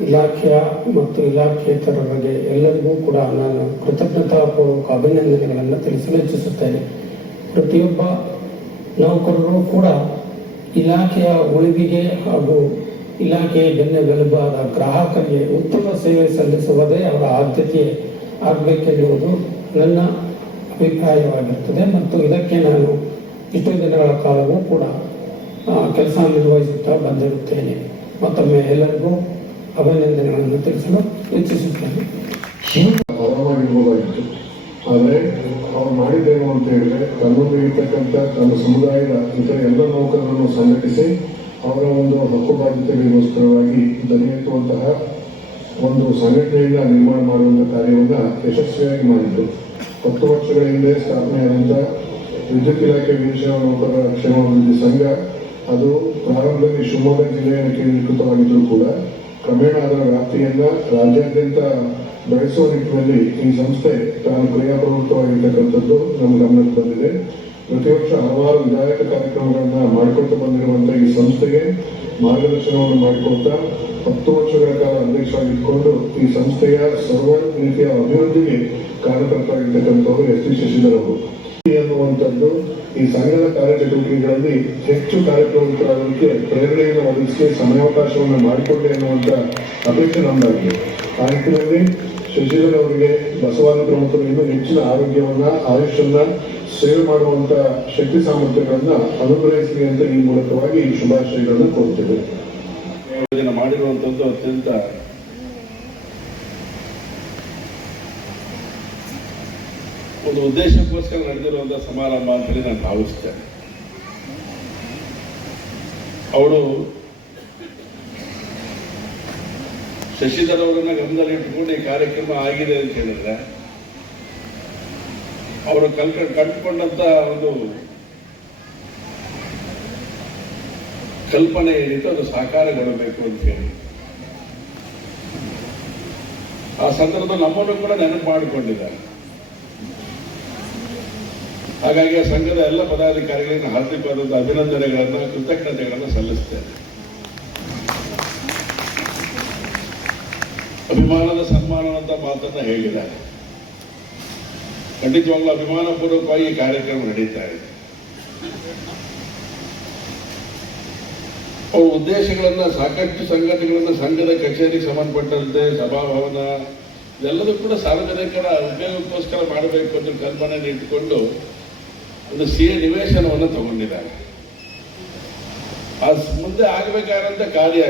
ಇಲಾಖೆಯ ಮತ್ತು ಇಲಾಖೇತರರಿಗೆ ಎಲ್ಲರಿಗೂ ಕೂಡ ನಾನು ಕೃತಜ್ಞತಾಪೂರ್ವಕ ಅಭಿನಂದನೆಗಳನ್ನು ತಿಳಿಸಲು ಇಚ್ಛಿಸುತ್ತೇನೆ. ಪ್ರತಿಯೊಬ್ಬ ನೌಕರರು ಕೂಡ ಇಲಾಖೆಯ ಉಳಿವಿಗೆ ಹಾಗೂ ಇಲಾಖೆಯ ಬೆನ್ನೆಲುಬಾದ ಗ್ರಾಹಕರಿಗೆ ಉತ್ತಮ ಸೇವೆ ಸಲ್ಲಿಸುವುದೇ ಅವರ ಆದ್ಯತೆ ಆಗಬೇಕೆನ್ನುವುದು ನನ್ನ ಅಭಿಪ್ರಾಯವಾಗಿರುತ್ತದೆ. ಮತ್ತು ಇದಕ್ಕೆ ನಾನು ಇಷ್ಟು ದಿನಗಳ ಕಾಲವೂ ಕೂಡ ಕೆಲಸ ನಿರ್ವಹಿಸುತ್ತಾ ಬಂದಿರುತ್ತೇನೆ. ಮತ್ತೊಮ್ಮೆ ಎಲ್ಲರಿಗೂ ಅಭಿನಂದನೆಗಳನ್ನು ತಿಳಿಸಲು ಇಚ್ಛಿಸುತ್ತೇನೆ. ಆರಾಮಾಗಿರ್ಬೋದಾಗಿತ್ತು. ಆದರೆ ಅವ್ರು ಮಾಡಿದ್ದೇನು ಅಂತ ಹೇಳಿದ್ರೆ, ತನ್ನೊಂದು ಇರ್ತಕ್ಕಂಥ ತನ್ನ ಸಮುದಾಯದ ಇತರ ಎಲ್ಲ ನೌಕರರನ್ನು ಸಂಘಟಿಸಿ ಅವರ ಒಂದು ಹಕ್ಕು ಬಾಧ್ಯತೆಗಳಿಗೋಸ್ಕರವಾಗಿ ದನಿ ಎತ್ತುವಂತಹ ಒಂದು ಸಂಘಟನೆಯಿಂದ ನಿರ್ಮಾಣ ಮಾಡುವಂಥ ಕಾರ್ಯವನ್ನು ಯಶಸ್ವಿಯಾಗಿ ಮಾಡಿದರು. 10 ವರ್ಷಗಳ ಹಿಂದೆ ಸ್ಥಾಪನೆಯಾದಂಥ ವಿದ್ಯುತ್ ಇಲಾಖೆ ವೀರಶೈವ ನೌಕರರ ಕ್ಷೇಮಾಭಿವೃದ್ಧಿ ಸಂಘ, ಅದು ಪ್ರಾರಂಭದಲ್ಲಿ ಶಿವಮೊಗ್ಗ ಜಿಲ್ಲೆಯನ್ನು ಕೇಂದ್ರೀಕೃತವಾಗಿದ್ದರೂ ಕೂಡ ಕ್ರಮೇಣ ಅದರ ವ್ಯಾಪ್ತಿಯನ್ನು ರಾಜ್ಯಾದ್ಯಂತ ಬೆಳೆಸುವ ನಿಟ್ಟಿನಲ್ಲಿ ಈ ಸಂಸ್ಥೆ ತಾನು ಕ್ರಿಯಾಪ್ರವೃತ್ತವಾಗಿರ್ತಕ್ಕಂಥದ್ದು ನಮ್ಮ ಗಮನಕ್ಕೆ ಬಂದಿದೆ. ಪ್ರತಿ ವರ್ಷ ಹಲವಾರು ವಿಧಾಯಕ ಕಾರ್ಯಕ್ರಮಗಳನ್ನು ಮಾಡಿಕೊಳ್ತಾ ಬಂದಿರುವಂಥ ಈ ಸಂಸ್ಥೆಗೆ ಮಾರ್ಗದರ್ಶನವನ್ನು ಮಾಡಿಕೊಳ್ತಾ 10 ವರ್ಷಗಳ ಕಾಲ ಅಧ್ಯಕ್ಷರಾಗಿದ್ದುಕೊಂಡು ಈ ಸಂಸ್ಥೆಯ ಸರ್ವ ರೀತಿಯ ಅಭಿವೃದ್ಧಿಗೆ ಕಾರಣಕರ್ತರಾಗಿರ್ತಕ್ಕಂಥವರು ಎಸ್ ಟಿ ಶಶಿಧರ್ ಅವರು. ಅನ್ನುವಂಥದ್ದು ಈ ಸಂಘದ ಕಾರ್ಯಚಟುವಟಿಕೆಗಳಲ್ಲಿ ಹೆಚ್ಚು ಕಾರ್ಯಪ್ರವೃತ್ತರಾಗೋದಕ್ಕೆ ಪ್ರೇರಣೆಯನ್ನು ಒದಗಿಸಿ ಸಮಯಾವಕಾಶವನ್ನು ಮಾಡಿಕೊಟ್ಟೆ ಅನ್ನುವಂಥ ಅಪೇಕ್ಷೆ ನಮ್ಮದಾಗಿದೆ. ಆ ನಿಟ್ಟಿನಲ್ಲಿ ಶಶಿಧರ್ ಅವರಿಗೆ ಬಸವಾನುಗ್ರಹ ಮತ್ತು ಇನ್ನೂ ಹೆಚ್ಚಿನ ಆರೋಗ್ಯವನ್ನ, ಆಯುಷನ್ನ, ಸೇವೆ ಮಾಡುವಂತ ಶಕ್ತಿ ಸಾಮರ್ಥ್ಯಗಳನ್ನ ಅನುಗ್ರಹಿಸಲಿ ಅಂತ ಈ ಮೂಲಕವಾಗಿ ಶುಭಾಶಯಗಳನ್ನು ಕೋರುತ್ತೇವೆ. ಮಾಡಿರುವಂತದ್ದು ಅತ್ಯಂತ ಒಂದು ಉದ್ದೇಶಕ್ಕೋಸ್ಕರ ನಡೆದಿರುವಂತಹ ಸಮಾರಂಭ ಅಂತೇಳಿ ನಾನು ಭಾವಿಸ್ತೇನೆ. ಅವಳು ಶಶಿಧರ್ ಅವರನ್ನ ಗಮನದಲ್ಲಿ ಇಟ್ಟುಕೊಂಡು ಈ ಕಾರ್ಯಕ್ರಮ ಆಗಿದೆ ಅಂತ ಹೇಳಿದ್ರೆ ಅವರು ಕಂಡುಕೊಂಡಂತ ಒಂದು ಕಲ್ಪನೆ ಏನಿತ್ತು ಅದು ಸಾಕಾರಗೊಳ್ಳಬೇಕು ಅಂತ ಹೇಳಿ ಆ ಸಂದರ್ಭದಲ್ಲಿ ನಮ್ಮನ್ನು ಕೂಡ ನೆನಪು ಮಾಡಿಕೊಂಡಿದ್ದಾರೆ. ಹಾಗಾಗಿ ಆ ಸಂಘದ ಎಲ್ಲ ಪದಾಧಿಕಾರಿಗಳಿಗೆ ಹಾರ್ದಿಕವಾದಂತಹ ಅಭಿನಂದನೆಗಳನ್ನ, ಕೃತಜ್ಞತೆಗಳನ್ನ ಸಲ್ಲಿಸ್ತೇನೆ. ಅಭಿಮಾನದ ಸನ್ಮಾನ ಅಂತ ಮಾತನ್ನ ಹೇಳಿದ್ದಾರೆ. ಖಂಡಿತವಾಗ್ಲೂ ಅಭಿಮಾನಪೂರ್ವಕವಾಗಿ ಈ ಕಾರ್ಯಕ್ರಮ ನಡೀತಾ ಇದೆ. ಅವ್ರ ಉದ್ದೇಶಗಳನ್ನ, ಸಾಕಷ್ಟು ಸಂಘಟನೆಗಳನ್ನ, ಸಂಘದ ಕಚೇರಿಗೆ ಸಂಬಂಧಪಟ್ಟಂತೆ ಸಭಾಭವನ ಇದೆಲ್ಲದೂ ಕೂಡ ಸಾರ್ವಜನಿಕರ ಉಪಯೋಗಕ್ಕೋಸ್ಕರ ಮಾಡಬೇಕು ಅಂತ ಕಲ್ಪನೆ ಇಟ್ಟುಕೊಂಡು ಒಂದು ಸಿಎ ನಿವೇಶನವನ್ನು ತಗೊಂಡಿದ್ದಾರೆ. ಆ ಮುಂದೆ ಆಗಬೇಕಾದಂತ ಕಾರ್ಯ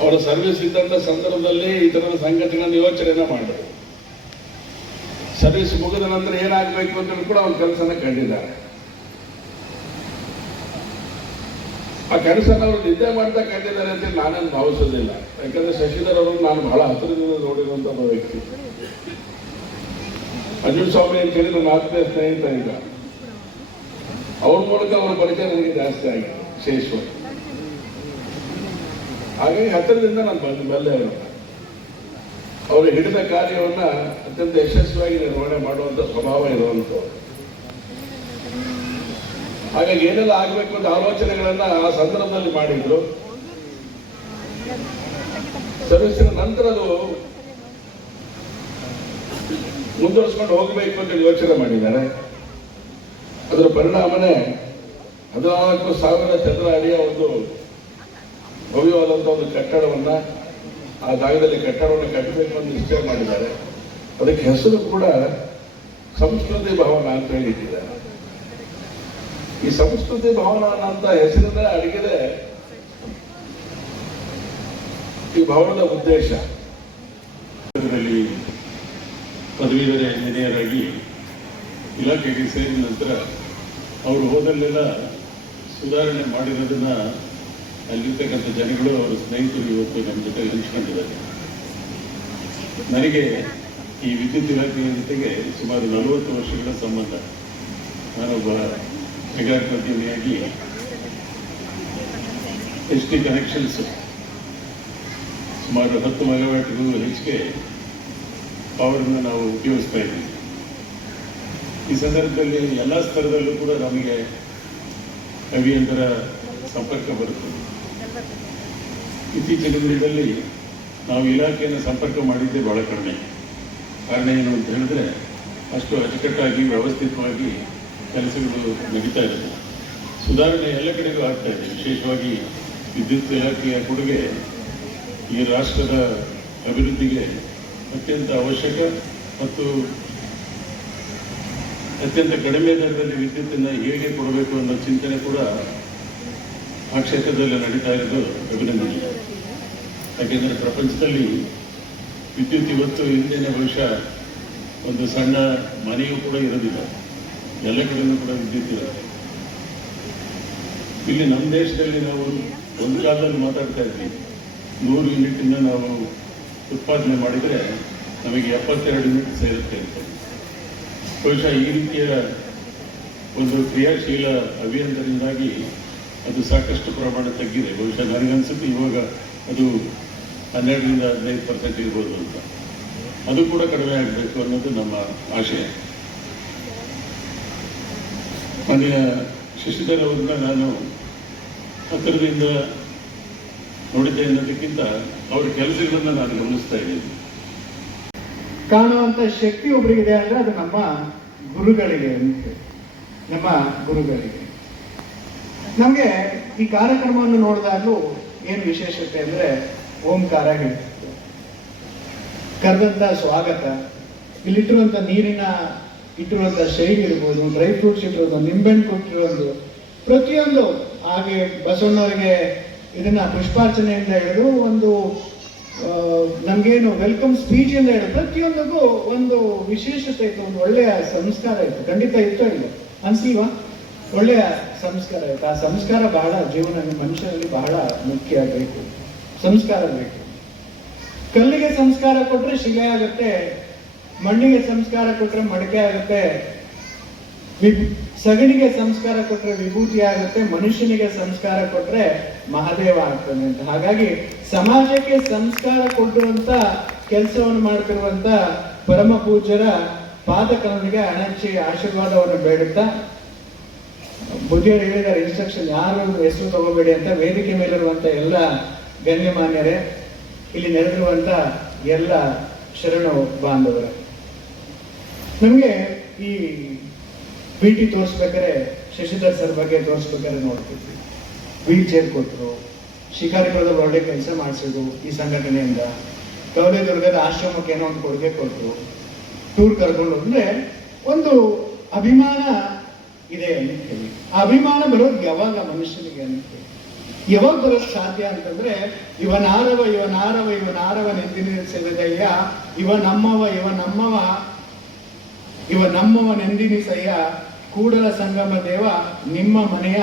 ಅವರ ಸರ್ವಿಸ್ ಇದ್ದಂತ ಸಂದರ್ಭದಲ್ಲಿ ಈ ತರದ ಸಂಘಟನೆ ಯೋಚನೆ ಮಾಡಿದ್ರು. ಸರ್ವಿಸ್ ಮುಗಿದ ನಂತರ ಏನಾಗಬೇಕು ಅಂತ ಕೂಡ ಅವ್ರ ಕೆಲಸನ ಕಂಡಿದ್ದಾರೆ. ಆ ಕನಸನ್ನು ಅವರು ನಿದ್ದೆ ಮಾಡ್ತಾ ಕಂಡಿದ್ದಾರೆ ಅಂತ ನಾನೇನು ಭಾವಿಸೋದಿಲ್ಲ. ಯಾಕಂದ್ರೆ ಶಶಿಧರ್ ಅವರನ್ನು ನಾನು ಬಹಳ ಹತ್ತಿರದಿಂದ ನೋಡಿರುವಂತ ಒಬ್ಬ ವ್ಯಕ್ತಿ. ಮಂಜುಳಾ ಸ್ವಾಮಿ ಅಂತ ಹೇಳಿ ನನ್ನ ಆತ್ಮೀಯ ಸ್ನೇಹಿತ. ಈಗ ಅವ್ರ ಮೂಲಕ ಅವರ ಪರಿಚಯ ನನಗೆ ಜಾಸ್ತಿ ಆಗಿದೆ ವಿಶೇಷವಾಗಿ. ಹಾಗಾಗಿ ಹತ್ತಿರದಿಂದ ನಾನು ಬಲ್ಲೆ ಅವರು ಹಿಡಿದ ಕಾರ್ಯವನ್ನ ಅತ್ಯಂತ ಯಶಸ್ವಿಯಾಗಿ ನಿರ್ವಹಣೆ ಮಾಡುವಂತ ಸ್ವಭಾವ ಇರುವಂಥವ್ರು. ಹಾಗಾಗಿ ಏನೆಲ್ಲ ಆಗಬೇಕು ಅಂತ ಆಲೋಚನೆಗಳನ್ನ ಆ ಸಂದರ್ಭದಲ್ಲಿ ಮಾಡಿದ್ರು. ಸರ್ವಿಸಿನ ನಂತರ ಅದು ಮುಂದುವರಿಸ್ಕೊಂಡು ಹೋಗಬೇಕು ಅಂತ ಯೋಚನೆ ಮಾಡಿದ್ದಾರೆ. ಅದರ ಪರಿಣಾಮನೇ 14,000 ಚದರ ಅಡಿಯ ಒಂದು ಭವ್ಯವಾದಂಥ ಒಂದು ಕಟ್ಟಡವನ್ನ, ಆ ಜಾಗದಲ್ಲಿ ಕಟ್ಟಡವನ್ನು ಕಟ್ಟಬೇಕು ಅಂತ ನಿಶ್ಚಯ ಮಾಡಿದ್ದಾರೆ. ಅದಕ್ಕೆ ಹೆಸರು ಕೂಡ ಸಂಸ್ಕೃತಿ ಭವನ ಅಂತ ಹೇಳಿಟ್ಟಿದ್ದಾರೆ. ಈ ಸಂಸ್ಕೃತಿ ಭವನ ಅಂತ ಹೆಸರಿನ ಅಡಗಿದೆ ಈ ಭವನದ ಉದ್ದೇಶ. ಅದರಲ್ಲಿ ಪದವೀಧರ ಇಂಜಿನಿಯರ್ ಆಗಿ ಇಲಾಖೆಗೆ ಸೇರಿದ ನಂತರ ಅವರು ಹೋದಲ್ಲೆಲ್ಲ ಸುಧಾರಣೆ ಮಾಡಿರೋದನ್ನ ಅಲ್ಲಿರ್ತಕ್ಕಂಥ ಜನಗಳು, ಅವರ ಸ್ನೇಹಿತರು ಇವತ್ತು ನಮ್ಮ ಜೊತೆ ಹಂಚ್ಕೊಂಡಿದ್ದಾರೆ. ನನಗೆ ಈ ವಿದ್ಯುತ್ ಇಲಾಖೆಯ ಜೊತೆಗೆ ಸುಮಾರು 40 ವರ್ಷಗಳ ಸಂಬಂಧ. ನಾನೊಬ್ಬ ಕೈಗಾರಿಕೋದ್ಯಮಿಯಾಗಿ ST ಕನೆಕ್ಷನ್ಸ್ ಸುಮಾರು 10 ಮೆಗಾವ್ಯಾಟ್ಗೂ ಹೆಚ್ಚಿಗೆ ಪವರನ್ನು ನಾವು ಉಪಯೋಗಿಸ್ತಾ ಇದ್ದೀವಿ. ಈ ಸಂದರ್ಭದಲ್ಲಿ ಎಲ್ಲ ಸ್ತರದಲ್ಲೂ ಕೂಡ ನಮಗೆ ಅಭಿಯಂತರ ಸಂಪರ್ಕ ಬರುತ್ತದೆ. ಇತ್ತೀಚಿನ ದಿನದಲ್ಲಿ ನಾವು ಇಲಾಖೆಯನ್ನು ಸಂಪರ್ಕ ಮಾಡಿದ್ದೇ ಬಹಳ ಕಡಿಮೆ. ಕಾರಣ ಏನು ಅಂತ ಹೇಳಿದ್ರೆ ಅಷ್ಟು ಅಚ್ಚುಕಟ್ಟಾಗಿ ವ್ಯವಸ್ಥಿತವಾಗಿ ಕೆಲಸಗಳು ನಡೀತಾ ಇದೆ. ಸುಧಾರಣೆ ಎಲ್ಲ ಕಡೆಗೂ ಆಗ್ತಾ ಇದೆ. ವಿಶೇಷವಾಗಿ ವಿದ್ಯುತ್ ಇಲಾಖೆಯ ಕೊಡುಗೆ ಈ ರಾಷ್ಟ್ರದ ಅಭಿವೃದ್ಧಿಗೆ ಅತ್ಯಂತ ಅವಶ್ಯಕ ಮತ್ತು ಅತ್ಯಂತ ಕಡಿಮೆ ದರದಲ್ಲಿ ವಿದ್ಯುತ್ತನ್ನು ಹೇಗೆ ಕೊಡಬೇಕು ಅನ್ನೋ ಚಿಂತನೆ ಕೂಡ ಆ ಕ್ಷೇತ್ರದಲ್ಲಿ ನಡೀತಾ ಇರೋದು ಅಭಿನಂದನೀಯ. ಯಾಕೆಂದರೆ ಪ್ರಪಂಚದಲ್ಲಿ ವಿದ್ಯುತ್ ಇವತ್ತು ಹಿಂದಿನ ಬಹುಶಃ ಒಂದು ಸಣ್ಣ ಮನೆಯೂ ಕೂಡ ಇರೋದಿಲ್ಲ. ಎಲ್ಲ ಕಡೆಯೂ ಕೂಡ ವಿದ್ಯುತ್ ಇರುತ್ತೆ. ಇಲ್ಲಿ ನಮ್ಮ ದೇಶದಲ್ಲಿ ನಾವು ಒಂದು ಕಾಲದಲ್ಲಿ ಮಾತಾಡ್ತಾ ಇದ್ವಿ, 100 ಯೂನಿಟನ್ನು ನಾವು ಉತ್ಪಾದನೆ ಮಾಡಿದರೆ ನಮಗೆ 72 ಯೂನಿಟ್ ಸೇರುತ್ತೆ ಅಂತ. ಬಹುಶಃ ಈ ರೀತಿಯ ಒಂದು ಕ್ರಿಯಾಶೀಲ ಅಭಿಯಂತರಿಂದಾಗಿ ಅದು ಸಾಕಷ್ಟು ಪ್ರಮಾಣ ತಗ್ಗಿದೆ. ಬಹುಶಃ ನನಗನ್ಸುತ್ತೆ ಇವಾಗ ಅದು 12ರಿಂದ 15% ಇರ್ಬೋದು ಅಂತ. ಅದು ಕೂಡ ಕಡಿಮೆ ಆಗಬೇಕು ಅನ್ನೋದು ನಮ್ಮ ಆಶಯ. ಮಾನ್ಯ ಶಶಿಧರ್ ಅವ್ರನ್ನ ನಾನು ಹತ್ತಿರದಿಂದ ನೋಡಿದ್ದೆ ಅನ್ನೋದಕ್ಕಿಂತ ಅವರ ಕೆಲಸಗಳನ್ನು ನಾನು ಗಮನಿಸ್ತಾ ಇದ್ದೀನಿ. ಕಾಣುವಂಥ ಶಕ್ತಿ ಒಬ್ಬರಿಗಿದೆ ಅಂದರೆ ಅದು ನಮ್ಮ ಗುರುಗಳಿಗೆ ಅಂತ, ನಮ್ಮ ಗುರುಗಳಿಗೆ. ನಮಗೆ ಈ ಕಾರ್ಯಕ್ರಮವನ್ನು ನೋಡಿದಾಗಲೂ ಏನು ವಿಶೇಷತೆ ಅಂದರೆ ಓಂಕಾರ ಹೇಳ್ತಿತ್ತು. ಕರೆದಂಥ ಸ್ವಾಗತ, ಇಲ್ಲಿಟ್ಟಿರುವಂಥ ನೀರಿನ ಇಟ್ಟಿರುವಂಥ ಶೈಲಿ ಇರ್ಬೋದು, ಡ್ರೈ ಫ್ರೂಟ್ಸ್ ಇಟ್ಟಿರೋದು, ನಿಂಬೆಹಣ್ಣು ಕೊಟ್ಟಿರೋದು, ಪ್ರತಿಯೊಂದು ಹಾಗೆ ಬಸವಣ್ಣವರಿಗೆ ಇದನ್ನ ಪುಷ್ಪಾರ್ಚನೆಯಿಂದ ಹಿಡಿದು ಒಂದು ನಮಗೇನು ವೆಲ್ಕಮ್ ಸ್ಪೀಚಿಂದ ಹಿಡಿದು ಪ್ರತಿಯೊಂದಿಗೂ ಒಂದು ವಿಶೇಷತೆ ಇತ್ತು, ಒಂದು ಒಳ್ಳೆಯ ಸಂಸ್ಕಾರ ಇತ್ತು. ಖಂಡಿತ ಇತ್ತು ಇಲ್ಲ ಅನ್ಸಿಲ್ವಾ? ಒಳ್ಳೆಯ ಸಂಸ್ಕಾರ ಇತ್ತು. ಆ ಸಂಸ್ಕಾರ ಬಹಳ ಮನುಷ್ಯನಲ್ಲಿ ಬಹಳ ಮುಖ್ಯ ಬೇಕು. ಸಂಸ್ಕಾರ ಬೇಕು. ಕಲ್ಲಿಗೆ ಸಂಸ್ಕಾರ ಕೊಟ್ರೆ ಶಿಲೆ ಆಗುತ್ತೆ, ಮಣ್ಣಿಗೆ ಸಂಸ್ಕಾರ ಕೊಟ್ರೆ ಮಡಕೆ ಆಗುತ್ತೆ, ಸಗಣಿಗೆ ಸಂಸ್ಕಾರ ಕೊಟ್ರೆ ವಿಭೂತಿ ಆಗುತ್ತೆ, ಮನುಷ್ಯನಿಗೆ ಸಂಸ್ಕಾರ ಕೊಟ್ರೆ ಮಹಾದೇವ ಆಗ್ತಾನೆ ಅಂತ. ಹಾಗಾಗಿ ಸಮಾಜಕ್ಕೆ ಸಂಸ್ಕಾರ ಕೊಡುವಂತ ಕೆಲಸವನ್ನು ಮಾಡ್ತಿರುವಂತ ಪರಮ ಪೂಜ್ಯರ ಪಾದಕಲನಿಗೆ ಅಣಚಿ ಆಶೀರ್ವಾದವನ್ನು ಬೇಡುತ್ತಾ, ಬುದ್ಧಿಯರು ಹೇಳಿದ್ದಾರೆ ಇನ್ಸ್ಟ್ರಕ್ಷನ್, ಯಾರು ಹೆಸರು ತಗೋಬೇಡಿ ಅಂತ. ವೇದಿಕೆ ಮೇಲಿರುವಂತ ಎಲ್ಲ ಗಣ್ಯಮಾನ್ಯರೇ, ಇಲ್ಲಿ ನೆರೆದಿರುವಂತ ಎಲ್ಲ ಶರಣು ಬಾಂಧವರೇ, ನಮಗೆ ಈ BT ತೋರಿಸ್ಬೇಕಾದ್ರೆ ಶಶಿಧರ್ ಸರ್ ಬಗ್ಗೆ ತೋರಿಸ್ಬೇಕಾದ್ರೆ ನೋಡ್ತಿದ್ವಿ. ವೀಲ್ ಚೇರ್ ಕೊಟ್ಟರು, ಶಿಕಾರಿಪುರದಲ್ಲಿ ಒಳ್ಳೆ ಕೆಲಸ ಮಾಡಿಸಿದ್ರು ಈ ಸಂಘಟನೆಯಿಂದ, ಕವಲೇದುರ್ಗದ ಆಶ್ರಮಕ್ಕೆ ಏನೋ ಒಂದು ಕೊಡುಗೆ ಕೊಟ್ಟರು, ಟೂರ್ ಕರ್ಕೊಂಡು. ಅಂದ್ರೆ ಒಂದು ಅಭಿಮಾನ ಇದೆ ಅನ್ನಿಸ್ತೀವಿ. ಆ ಅಭಿಮಾನ ಬರೋದು ಯಾವಾಗ ಮನುಷ್ಯನಿಗೆ ಅನ್ನಿಸ್ತೀವಿ, ಯಾವಾಗ ಬರೋದು ಸಾಧ್ಯ ಅಂತಂದ್ರೆ ಇವನಾರವ ನೆಂದಿನ ಸೆವೆದಯ್ಯ, ಇವ ನಮ್ಮವ ನೆಂದಿನಿ ಸಯ್ಯ, ಕೂಡಲ ಸಂಗಮ ದೇವ ನಿಮ್ಮ ಮನೆಯ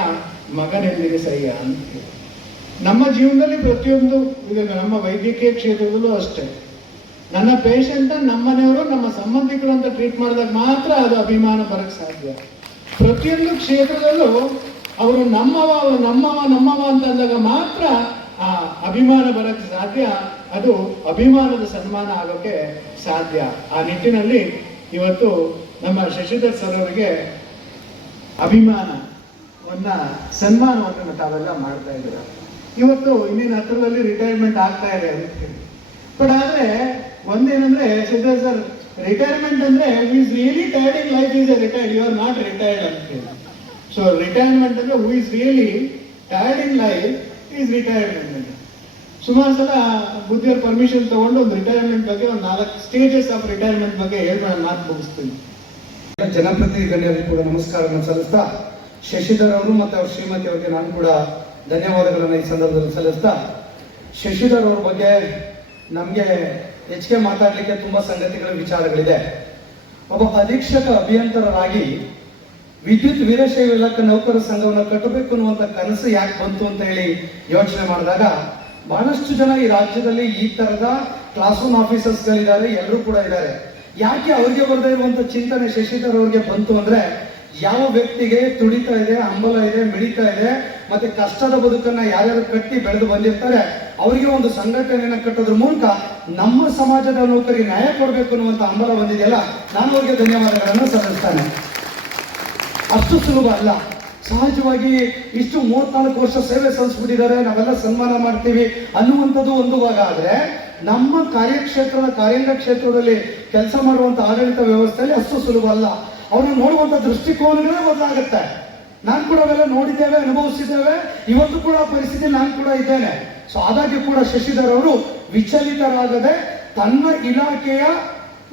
ಮಗನೆಂದಿನಿ ಸಯ್ಯ ಅಂತ. ನಮ್ಮ ಜೀವನದಲ್ಲಿ ಪ್ರತಿಯೊಂದು ಈಗ ನಮ್ಮ ವೈದ್ಯಕೀಯ ಕ್ಷೇತ್ರದಲ್ಲೂ ಅಷ್ಟೇ, ನನ್ನ ಪೇಷಂಟ್ ನಮ್ಮನೆಯವರು ನಮ್ಮ ಸಂಬಂಧಿಕರು ಅಂತ ಟ್ರೀಟ್ ಮಾಡಿದಾಗ ಮಾತ್ರ ಅದು ಅಭಿಮಾನ ಬರಕ್ ಸಾಧ್ಯ. ಪ್ರತಿಯೊಂದು ಕ್ಷೇತ್ರದಲ್ಲೂ ಅವರು ನಮ್ಮವ ಅಂತ ಅಂದಾಗ ಮಾತ್ರ ಆ ಅಭಿಮಾನ ಬರಕ್ ಸಾಧ್ಯ, ಅದು ಅಭಿಮಾನದ ಸನ್ಮಾನ ಆಗೋಕೆ ಸಾಧ್ಯ. ಆ ನಿಟ್ಟಿನಲ್ಲಿ ಇವತ್ತು ನಮ್ಮ ಶಶಿಧರ್ ಸರ್ ಅವರಿಗೆ ಸನ್ಮಾನವನ್ನು ತಾವೆಲ್ಲ ಮಾಡ್ತಾ ಇದ್ದೀರ. ಇವತ್ತು ಇನ್ನೇನು ಹತ್ರದಲ್ಲಿ ರಿಟೈರ್ಮೆಂಟ್ ಆಗ್ತಾ ಇದೆ ಅಂತ ಹೇಳಿ. ಬಟ್ ಆದ್ರೆ ಒಂದೇನಂದ್ರೆ ಶಶಿಧರ್ ಸರ್ ರಿಟೈರ್ಮೆಂಟ್ ಅಂದ್ರೆ is really tired in life is retired, you are not retired ಅಂತ ಹೇಳಿ. ಸೊ ರಿಟೈರ್ಮೆಂಟ್ ಅಂದ್ರೆ who is really tired in life is retirement ಅಂತ. ಸುಮಾರು ಸಲ ಬುದ್ಧಿಯವ್ರ ಪರ್ಮಿಷನ್ ತಗೊಂಡು ಒಂದು ರಿಟೈರ್ಮೆಂಟ್ ಬಗ್ಗೆ ಒಂದು 4 ಸ್ಟೇಜಸ್ ಆಫ್ ರಿಟೈರ್ಮೆಂಟ್ ಬಗ್ಗೆ ಹೇಳ್ಕೊಂಡು ಮಾತು ಮುಗಿಸ್ತೀನಿ. ಜನಪ್ರತಿನಿಧಿಗಳಿಗೆ ಕೂಡ ನಮಸ್ಕಾರವನ್ನು ಸಲ್ಲಿಸ್ತಾ, ಶಶಿಧರ್ ಅವರು ಮತ್ತು ಅವ್ರ ಶ್ರೀಮತಿ ಅವರಿಗೆ ನಾನು ಕೂಡ ಧನ್ಯವಾದಗಳನ್ನು ಈ ಸಂದರ್ಭದಲ್ಲಿ ಸಲ್ಲಿಸ್ತಾ, ಶಶಿಧರ್ ಅವ್ರ ಬಗ್ಗೆ ನಮಗೆ ಹೆಚ್ಚಿಗೆ ಮಾತಾಡಲಿಕ್ಕೆ ತುಂಬಾ ಸಂಗತಿಗಳ ವಿಚಾರಗಳಿದೆ. ಒಬ್ಬ ಅಧೀಕ್ಷಕ ಅಭಿಯಂತರರಾಗಿ ವಿದ್ಯುತ್ ವೀರಶೈವ ಇಲಾಖೆ ನೌಕರರ ಸಂಘವನ್ನು ಕಟ್ಟಬೇಕು ಅನ್ನುವಂಥ ಕನಸು ಯಾಕೆ ಬಂತು ಅಂತ ಹೇಳಿ ಯೋಚನೆ ಮಾಡಿದಾಗ, ಬಹಳಷ್ಟು ಜನ ಈ ರಾಜ್ಯದಲ್ಲಿ ಈ ತರದ ಕ್ಲಾಸ್ ರೂಮ್ ಆಫೀಸರ್ಸ್ಗಳಿದ್ದಾರೆ, ಎಲ್ಲರೂ ಕೂಡ ಇದ್ದಾರೆ. ಯಾಕೆ ಅವ್ರಿಗೆ ಬರದೇ ಇರುವಂತ ಚಿಂತನೆ ಶಶಿಧರ್ ಅವ್ರಿಗೆ ಬಂತು ಅಂದ್ರೆ, ಯಾವ ವ್ಯಕ್ತಿಗೆ ತುಡಿತಾ ಇದೆ, ಹಂಬಲ ಇದೆ, ಮಿಡಿತಾ ಇದೆ, ಮತ್ತೆ ಕಷ್ಟದ ಬದುಕನ್ನ ಯಾರ್ಯಾರು ಕಟ್ಟಿ ಬೆಳೆದು ಬಂದಿರ್ತಾರೆ ಅವರಿಗೆ ಒಂದು ಸಂಘಟನೆಯನ್ನ ಕಟ್ಟೋದ್ರ ಮೂಲಕ ನಮ್ಮ ಸಮಾಜದ ನೌಕರಿಗೆ ನ್ಯಾಯ ಕೊಡಬೇಕು ಅನ್ನುವಂತ ಹಂಬಲ ಬಂದಿದೆಯಲ್ಲ, ನಾನು ಅವ್ರಿಗೆ ಧನ್ಯವಾದಗಳನ್ನು ಸಲ್ಲಿಸ್ತೇನೆ. ಅಷ್ಟು ಸುಲಭ ಅಲ್ಲ. ಸಹಜವಾಗಿ ಇಷ್ಟು 34 ವರ್ಷ ಸೇವೆ ಸಲ್ಲಿಸ್ಬಿಟ್ಟಿದ್ದಾರೆ, ನಾವೆಲ್ಲ ಸನ್ಮಾನ ಮಾಡ್ತೀವಿ ಅನ್ನುವಂಥದ್ದು ಒಂದು ಭಾಗ. ಆದ್ರೆ ನಮ್ಮ ಕಾರ್ಯಾಂಗ ಕ್ಷೇತ್ರದಲ್ಲಿ ಕೆಲಸ ಮಾಡುವಂತ ಆಡಳಿತ ವ್ಯವಸ್ಥೆಯಲ್ಲಿ ಅಷ್ಟು ಸುಲಭ ಅಲ್ಲ. ಅವ್ರನ್ನ ನೋಡುವಂತ ದೃಷ್ಟಿಕೋನಗಳೇ ಬದಲಾಗುತ್ತೆ. ನಾನು ಕೂಡ ಅವೆಲ್ಲ ನೋಡಿದ್ದೇವೆ, ಅನುಭವಿಸಿದ್ದೇವೆ. ಇವತ್ತು ಕೂಡ ಪರಿಸ್ಥಿತಿ ನಾನು ಕೂಡ ಇದ್ದೇನೆ. ಸೊ ಆದಾಗ್ಯೂ ಕೂಡ ಶಶಿಧರ್ ಅವರು ವಿಚಲಿತರಾಗದೆ ತನ್ನ ಇಲಾಖೆಯ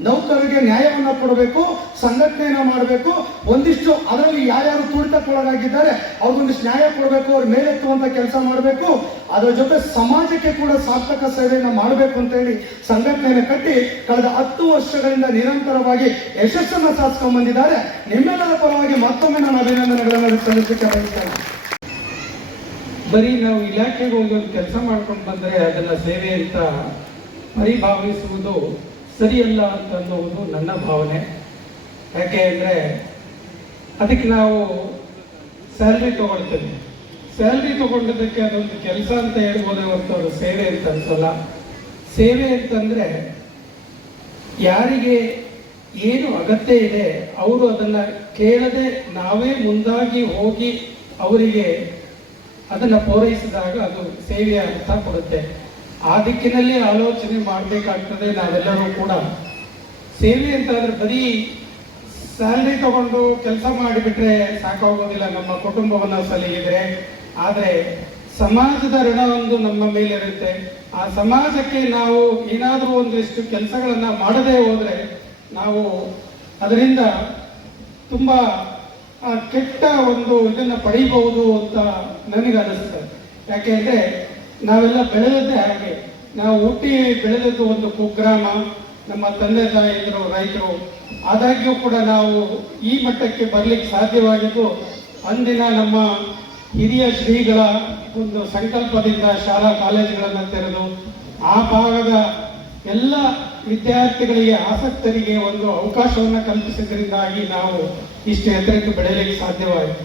ನೌಕರರಿಗೆ ನ್ಯಾಯವನ್ನ ಕೊಡಬೇಕು, ಸಂಘಟನೆಯನ್ನ ಮಾಡಬೇಕು, ಒಂದಿಷ್ಟು ಅದರಲ್ಲಿ ಯಾರ್ಯಾರು ತುಳಿತಕ್ಕೊಳಗಾಗಿದ್ದಾರೆ ಅವ್ರಿಗೊಂದಿಷ್ಟು ನ್ಯಾಯ ಕೊಡಬೇಕು, ಅವ್ರ ಮೇಲೆತ್ತುವಂತ ಕೆಲಸ ಮಾಡಬೇಕು, ಅದರ ಜೊತೆ ಸಮಾಜಕ್ಕೆ ಕೂಡ ಸಾರ್ಥಕ ಸೇವೆಯನ್ನ ಮಾಡಬೇಕು ಅಂತ ಹೇಳಿ ಸಂಘಟನೆಯನ್ನು ಕಟ್ಟಿ ಕಳೆದ 10 ವರ್ಷಗಳಿಂದ ನಿರಂತರವಾಗಿ ಯಶಸ್ಸನ್ನು ಸಾಧಿಸ್ಕೊಂಡ್ ಬಂದಿದ್ದಾರೆ. ನಿಮ್ಮೆಲ್ಲರ ಪರವಾಗಿ ಮತ್ತೊಮ್ಮೆ ನಾನು ಅಭಿನಂದನೆಗಳನ್ನು ಸಲ್ಲಿಸಲಿಕ್ಕೆ ಬಯಸ್ತೇನೆ. ಬರೀ ನಾವು ಇಲಾಖೆಗೆ ಹೋಗಿ ಒಂದು ಕೆಲಸ ಮಾಡ್ಕೊಂಡು ಬಂದರೆ ಅದನ್ನ ಸೇವೆ ಅಂತ ಪರಿಭಾವಿಸುವುದು ಸರಿಯಲ್ಲ ಅಂತ ಅನ್ನೋದು ನನ್ನ ಭಾವನೆ. ಯಾಕೆ ಅಂದರೆ ಅದಕ್ಕೆ ನಾವು ಸ್ಯಾಲ್ರಿ ತಗೊಳ್ತೇವೆ, ಸ್ಯಾಲ್ರಿ ತಗೊಂಡದಕ್ಕೆ ಅದೊಂದು ಕೆಲಸ ಅಂತ ಹೇಳ್ಬೋದೇ ಹೊರತು ಅದು ಸೇವೆ ಅಂತ ಅನ್ಸಲ್ಲ. ಸೇವೆ ಅಂತಂದರೆ ಯಾರಿಗೆ ಏನು ಅಗತ್ಯ ಇದೆ ಅವರು ಅದನ್ನು ಕೇಳದೆ ನಾವೇ ಮುಂದಾಗಿ ಹೋಗಿ ಅವರಿಗೆ ಅದನ್ನು ಪೂರೈಸಿದಾಗ ಅದು ಸೇವೆಯ ಅರ್ಥ ಕೊಡುತ್ತೆ. ಆ ದಿಕ್ಕಿನಲ್ಲಿ ಆಲೋಚನೆ ಮಾಡಬೇಕಾಗ್ತದೆ ನಾವೆಲ್ಲರೂ ಕೂಡ. ಸೇವೆ ಅಂತ ಅಂದ್ರೆ ಬರೀ ಸ್ಯಾಲ್ರಿ ತಗೊಂಡು ಕೆಲಸ ಮಾಡಿಬಿಟ್ರೆ ಸಾಕಾಗೋದಿಲ್ಲ ನಮ್ಮ ಕುಟುಂಬವನ್ನು ಸಲಹಿದ್ರೆ. ಆದರೆ ಸಮಾಜದ ಋಣ ಒಂದು ನಮ್ಮ ಮೇಲಿರುತ್ತೆ. ಆ ಸಮಾಜಕ್ಕೆ ನಾವು ಏನಾದರೂ ಒಂದಿಷ್ಟು ಕೆಲಸಗಳನ್ನ ಮಾಡದೇ ಹೋದ್ರೆ ನಾವು ಅದರಿಂದ ತುಂಬಾ ಕೆಟ್ಟ ಒಂದು ಇದನ್ನ ಪಡೀಬಹುದು ಅಂತ ನನಗೆ ಅನಿಸ್ತದೆ. ಯಾಕೆಂದ್ರೆ ನಾವೆಲ್ಲ ಬೆಳೆದದ್ದೇ ಹಾಗೆ. ನಾವು ಹುಟ್ಟಿ ಬೆಳೆದದ್ದು ಒಂದು ಕುಗ್ರಾಮ, ನಮ್ಮ ತಂದೆ ತಾಯಿದ್ರು ರೈತರು. ಆದಾಗ್ಯೂ ಕೂಡ ನಾವು ಈ ಮಟ್ಟಕ್ಕೆ ಬರ್ಲಿಕ್ಕೆ ಸಾಧ್ಯವಾಗಿದ್ದು ಅಂದಿನ ನಮ್ಮ ಹಿರಿಯ ಶ್ರೀಗಳ ಒಂದು ಸಂಕಲ್ಪದಿಂದ ಶಾಲಾ ಕಾಲೇಜುಗಳನ್ನು ತೆರೆದು ಆ ಭಾಗದ ಎಲ್ಲ ವಿದ್ಯಾರ್ಥಿಗಳಿಗೆ ಆಸಕ್ತರಿಗೆ ಒಂದು ಅವಕಾಶವನ್ನು ಕಲ್ಪಿಸಿದ್ರಿಂದಾಗಿ ನಾವು ಇಷ್ಟು ಎತ್ತರಕ್ಕೆ ಬೆಳೆಯಲಿಕ್ಕೆ ಸಾಧ್ಯವಾಯಿತು.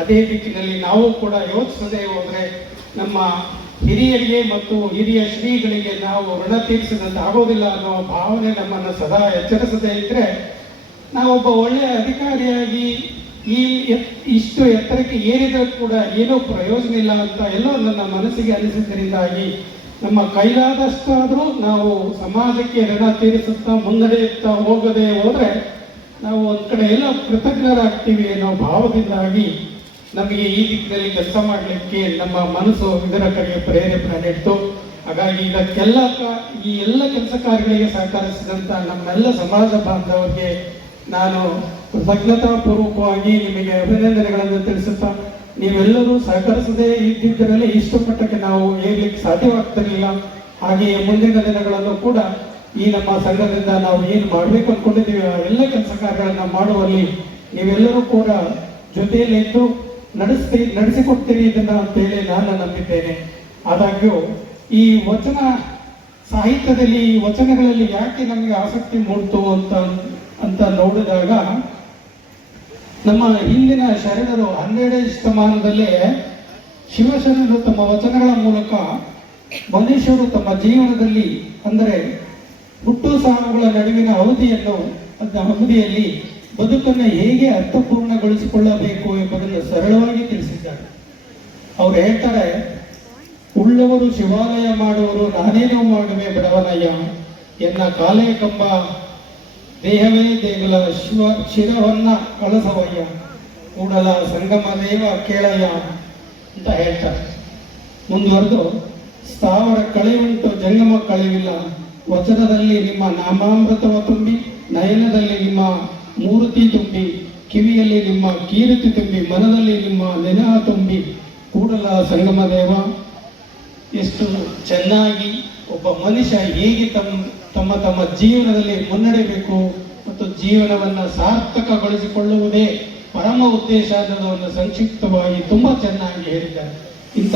ಅದೇ ದಿಕ್ಕಿನಲ್ಲಿ ನಾವು ಕೂಡ ಯೋಚಿಸದೆ ಹೋದರೆ ನಮ್ಮ ಹಿರಿಯರಿಗೆ ಮತ್ತು ಹಿರಿಯ ಶ್ರೀಗಳಿಗೆ ನಾವು ಋಣ ತೀರಿಸಿದಂತೆ ಆಗೋದಿಲ್ಲ ಅನ್ನೋ ಭಾವನೆ ನಮ್ಮನ್ನು ಸದಾ ಎಚ್ಚರಿಸದೇ ಇದ್ರೆ ನಾವೊಬ್ಬ ಒಳ್ಳೆಯ ಅಧಿಕಾರಿಯಾಗಿ ಇಷ್ಟು ಎತ್ತರಕ್ಕೆ ಏರಿದರೂ ಕೂಡ ಏನೂ ಪ್ರಯೋಜನ ಇಲ್ಲ ಅಂತ ಎಲ್ಲೋ ನನ್ನ ಮನಸ್ಸಿಗೆ ಅನಿಸಿದ್ದರಿಂದಾಗಿ ನಮ್ಮ ಕೈಲಾದಷ್ಟಾದರೂ ನಾವು ಸಮಾಜಕ್ಕೆ ಋಣ ತೀರಿಸುತ್ತಾ ಮುನ್ನಡೆಯುತ್ತಾ ಹೋಗದೆ ಹೋದರೆ ನಾವು ಒಂದು ಕಡೆ ಎಲ್ಲ ಕೃತಜ್ಞರಾಗ್ತೀವಿ ಅನ್ನೋ ಭಾವದಿಂದಾಗಿ ನಮಗೆ ಈ ದಿಕ್ಕಿನಲ್ಲಿ ಕೆಲಸ ಮಾಡಲಿಕ್ಕೆ ನಮ್ಮ ಮನಸ್ಸು ಇದರ ಕಡೆಗೆ ಪ್ರೇರೇಪಣೆ ನೀಡಿತು. ಹಾಗಾಗಿ ಇದಕ್ಕೆಲ್ಲ ಈ ಎಲ್ಲ ಕೆಲಸ ಕಾರ್ಯಗಳಿಗೆ ಸಹಕರಿಸಿದಂಥ ನಮ್ಮೆಲ್ಲ ಸಮಾಜ ಬಾಂಧವರಿಗೆ ನಾನು ಕೃತಜ್ಞತಾಪೂರ್ವಕವಾಗಿ ನಿಮಗೆ ಅಭಿನಂದನೆಗಳನ್ನು ತಿಳಿಸುತ್ತಾ, ನೀವೆಲ್ಲರೂ ಸಹಕರಿಸದೇ ಇದ್ದಿದ್ದರಲ್ಲಿ ಇಷ್ಟು ಮಟ್ಟಕ್ಕೆ ನಾವು ಏರ್ಲಿಕ್ಕೆ ಸಾಧ್ಯವಾಗ್ತಿರಲಿಲ್ಲ. ಹಾಗೆಯೇ ಮುಂದಿನ ದಿನಗಳಲ್ಲೂ ಕೂಡ ಈ ನಮ್ಮ ಸಂಘದಿಂದ ನಾವು ಏನು ಮಾಡಬೇಕು ಅಂದ್ಕೊಂಡಿದ್ದೀವಿ ಆ ಎಲ್ಲ ಕೆಲಸ ಕಾರ್ಯಗಳನ್ನು ಮಾಡುವಲ್ಲಿ ನೀವೆಲ್ಲರೂ ಕೂಡ ಜೊತೆಯಲ್ಲಿದ್ದು ನಡೆಸಿಕೊಡ್ತೀರಿ ಇದನ್ನ ಅಂತೇಳಿ ನಾನು ನಂಬಿದ್ದೇನೆ. ಆದಾಗ್ಯೂ ಈ ವಚನ ಸಾಹಿತ್ಯದಲ್ಲಿ ಈ ವಚನಗಳಲ್ಲಿ ಯಾಕೆ ನಮಗೆ ಆಸಕ್ತಿ ಮೂಡ್ತು ಅಂತ ನೋಡಿದಾಗ ನಮ್ಮ ಹಿಂದಿನ ಶರಣರು 12ನೇ ಶತಮಾನದಲ್ಲೇ ಶಿವಶರಣರು ತಮ್ಮ ವಚನಗಳ ಮೂಲಕ ಮನುಷ್ಯರು ತಮ್ಮ ಜೀವನದಲ್ಲಿ ಅಂದರೆ ಹುಟ್ಟು ಸಾವುಗಳ ನಡುವಿನ ಅವಧಿಯಲ್ಲಿ ಬದುಕನ್ನು ಹೇಗೆ ಅರ್ಥಪೂರ್ಣಗೊಳಿಸಿಕೊಳ್ಳಬೇಕು ಎಂಬುದನ್ನು ಸರಳವಾಗಿ ತಿಳಿಸಿದ್ದಾರೆ. ಅವ್ರು ಹೇಳ್ತಾರೆ, ಉಳ್ಳವರು ಶಿವಾಲಯ ಮಾಡುವರು, ನಾನೇನೋ ಮಾಡುವೆ ಬಡವನಯ್ಯ, ಎನ್ನ ಕಾಲೇ ಕಂಬ ದೇಹವೇ ದೇಗುಲ ಶಿರವನ್ನ ಕಳಸವಯ್ಯ, ಕೂಡಲ ಸಂಗಮ ದೇವ ಕೇಳಯ್ಯ ಅಂತ ಹೇಳ್ತಾರೆ. ಮುಂದುವರೆದು, ಸ್ಥಾವರ ಕಳೆಯುಂಟು ಜಂಗಮ ಕಳೆವಿಲ್ಲ, ವಚನದಲ್ಲಿ ನಿಮ್ಮ ನಾಮಾಮೃತವ ತುಂಬಿ, ನಯನದಲ್ಲಿ ನಿಮ್ಮ ಮೂರ್ತಿ ತುಂಬಿ, ಕಿವಿಯಲ್ಲಿ ನಿಮ್ಮ ಕೀರ್ತಿ ತುಂಬಿ, ಮನದಲ್ಲಿ ನಿಮ್ಮ ನೆನಹ ತುಂಬಿ, ಕೂಡಲ ಸಂಗಮ ದೇವ. ಎಷ್ಟು ಚೆನ್ನಾಗಿ ಒಬ್ಬ ಮನುಷ್ಯ ಹೇಗೆ ತಮ್ಮ ಜೀವನದಲ್ಲಿ ಮುನ್ನಡೆಯಬೇಕು ಮತ್ತು ಜೀವನವನ್ನು ಸಾರ್ಥಕಗೊಳಿಸಿಕೊಳ್ಳುವುದೇ ಪರಮ ಉದ್ದೇಶ ಅನ್ನೋದನ್ನು ಸಂಕ್ಷಿಪ್ತವಾಗಿ ತುಂಬಾ ಚೆನ್ನಾಗಿ ಹೇಳಿದ್ದಾರೆ. ಇಂಥ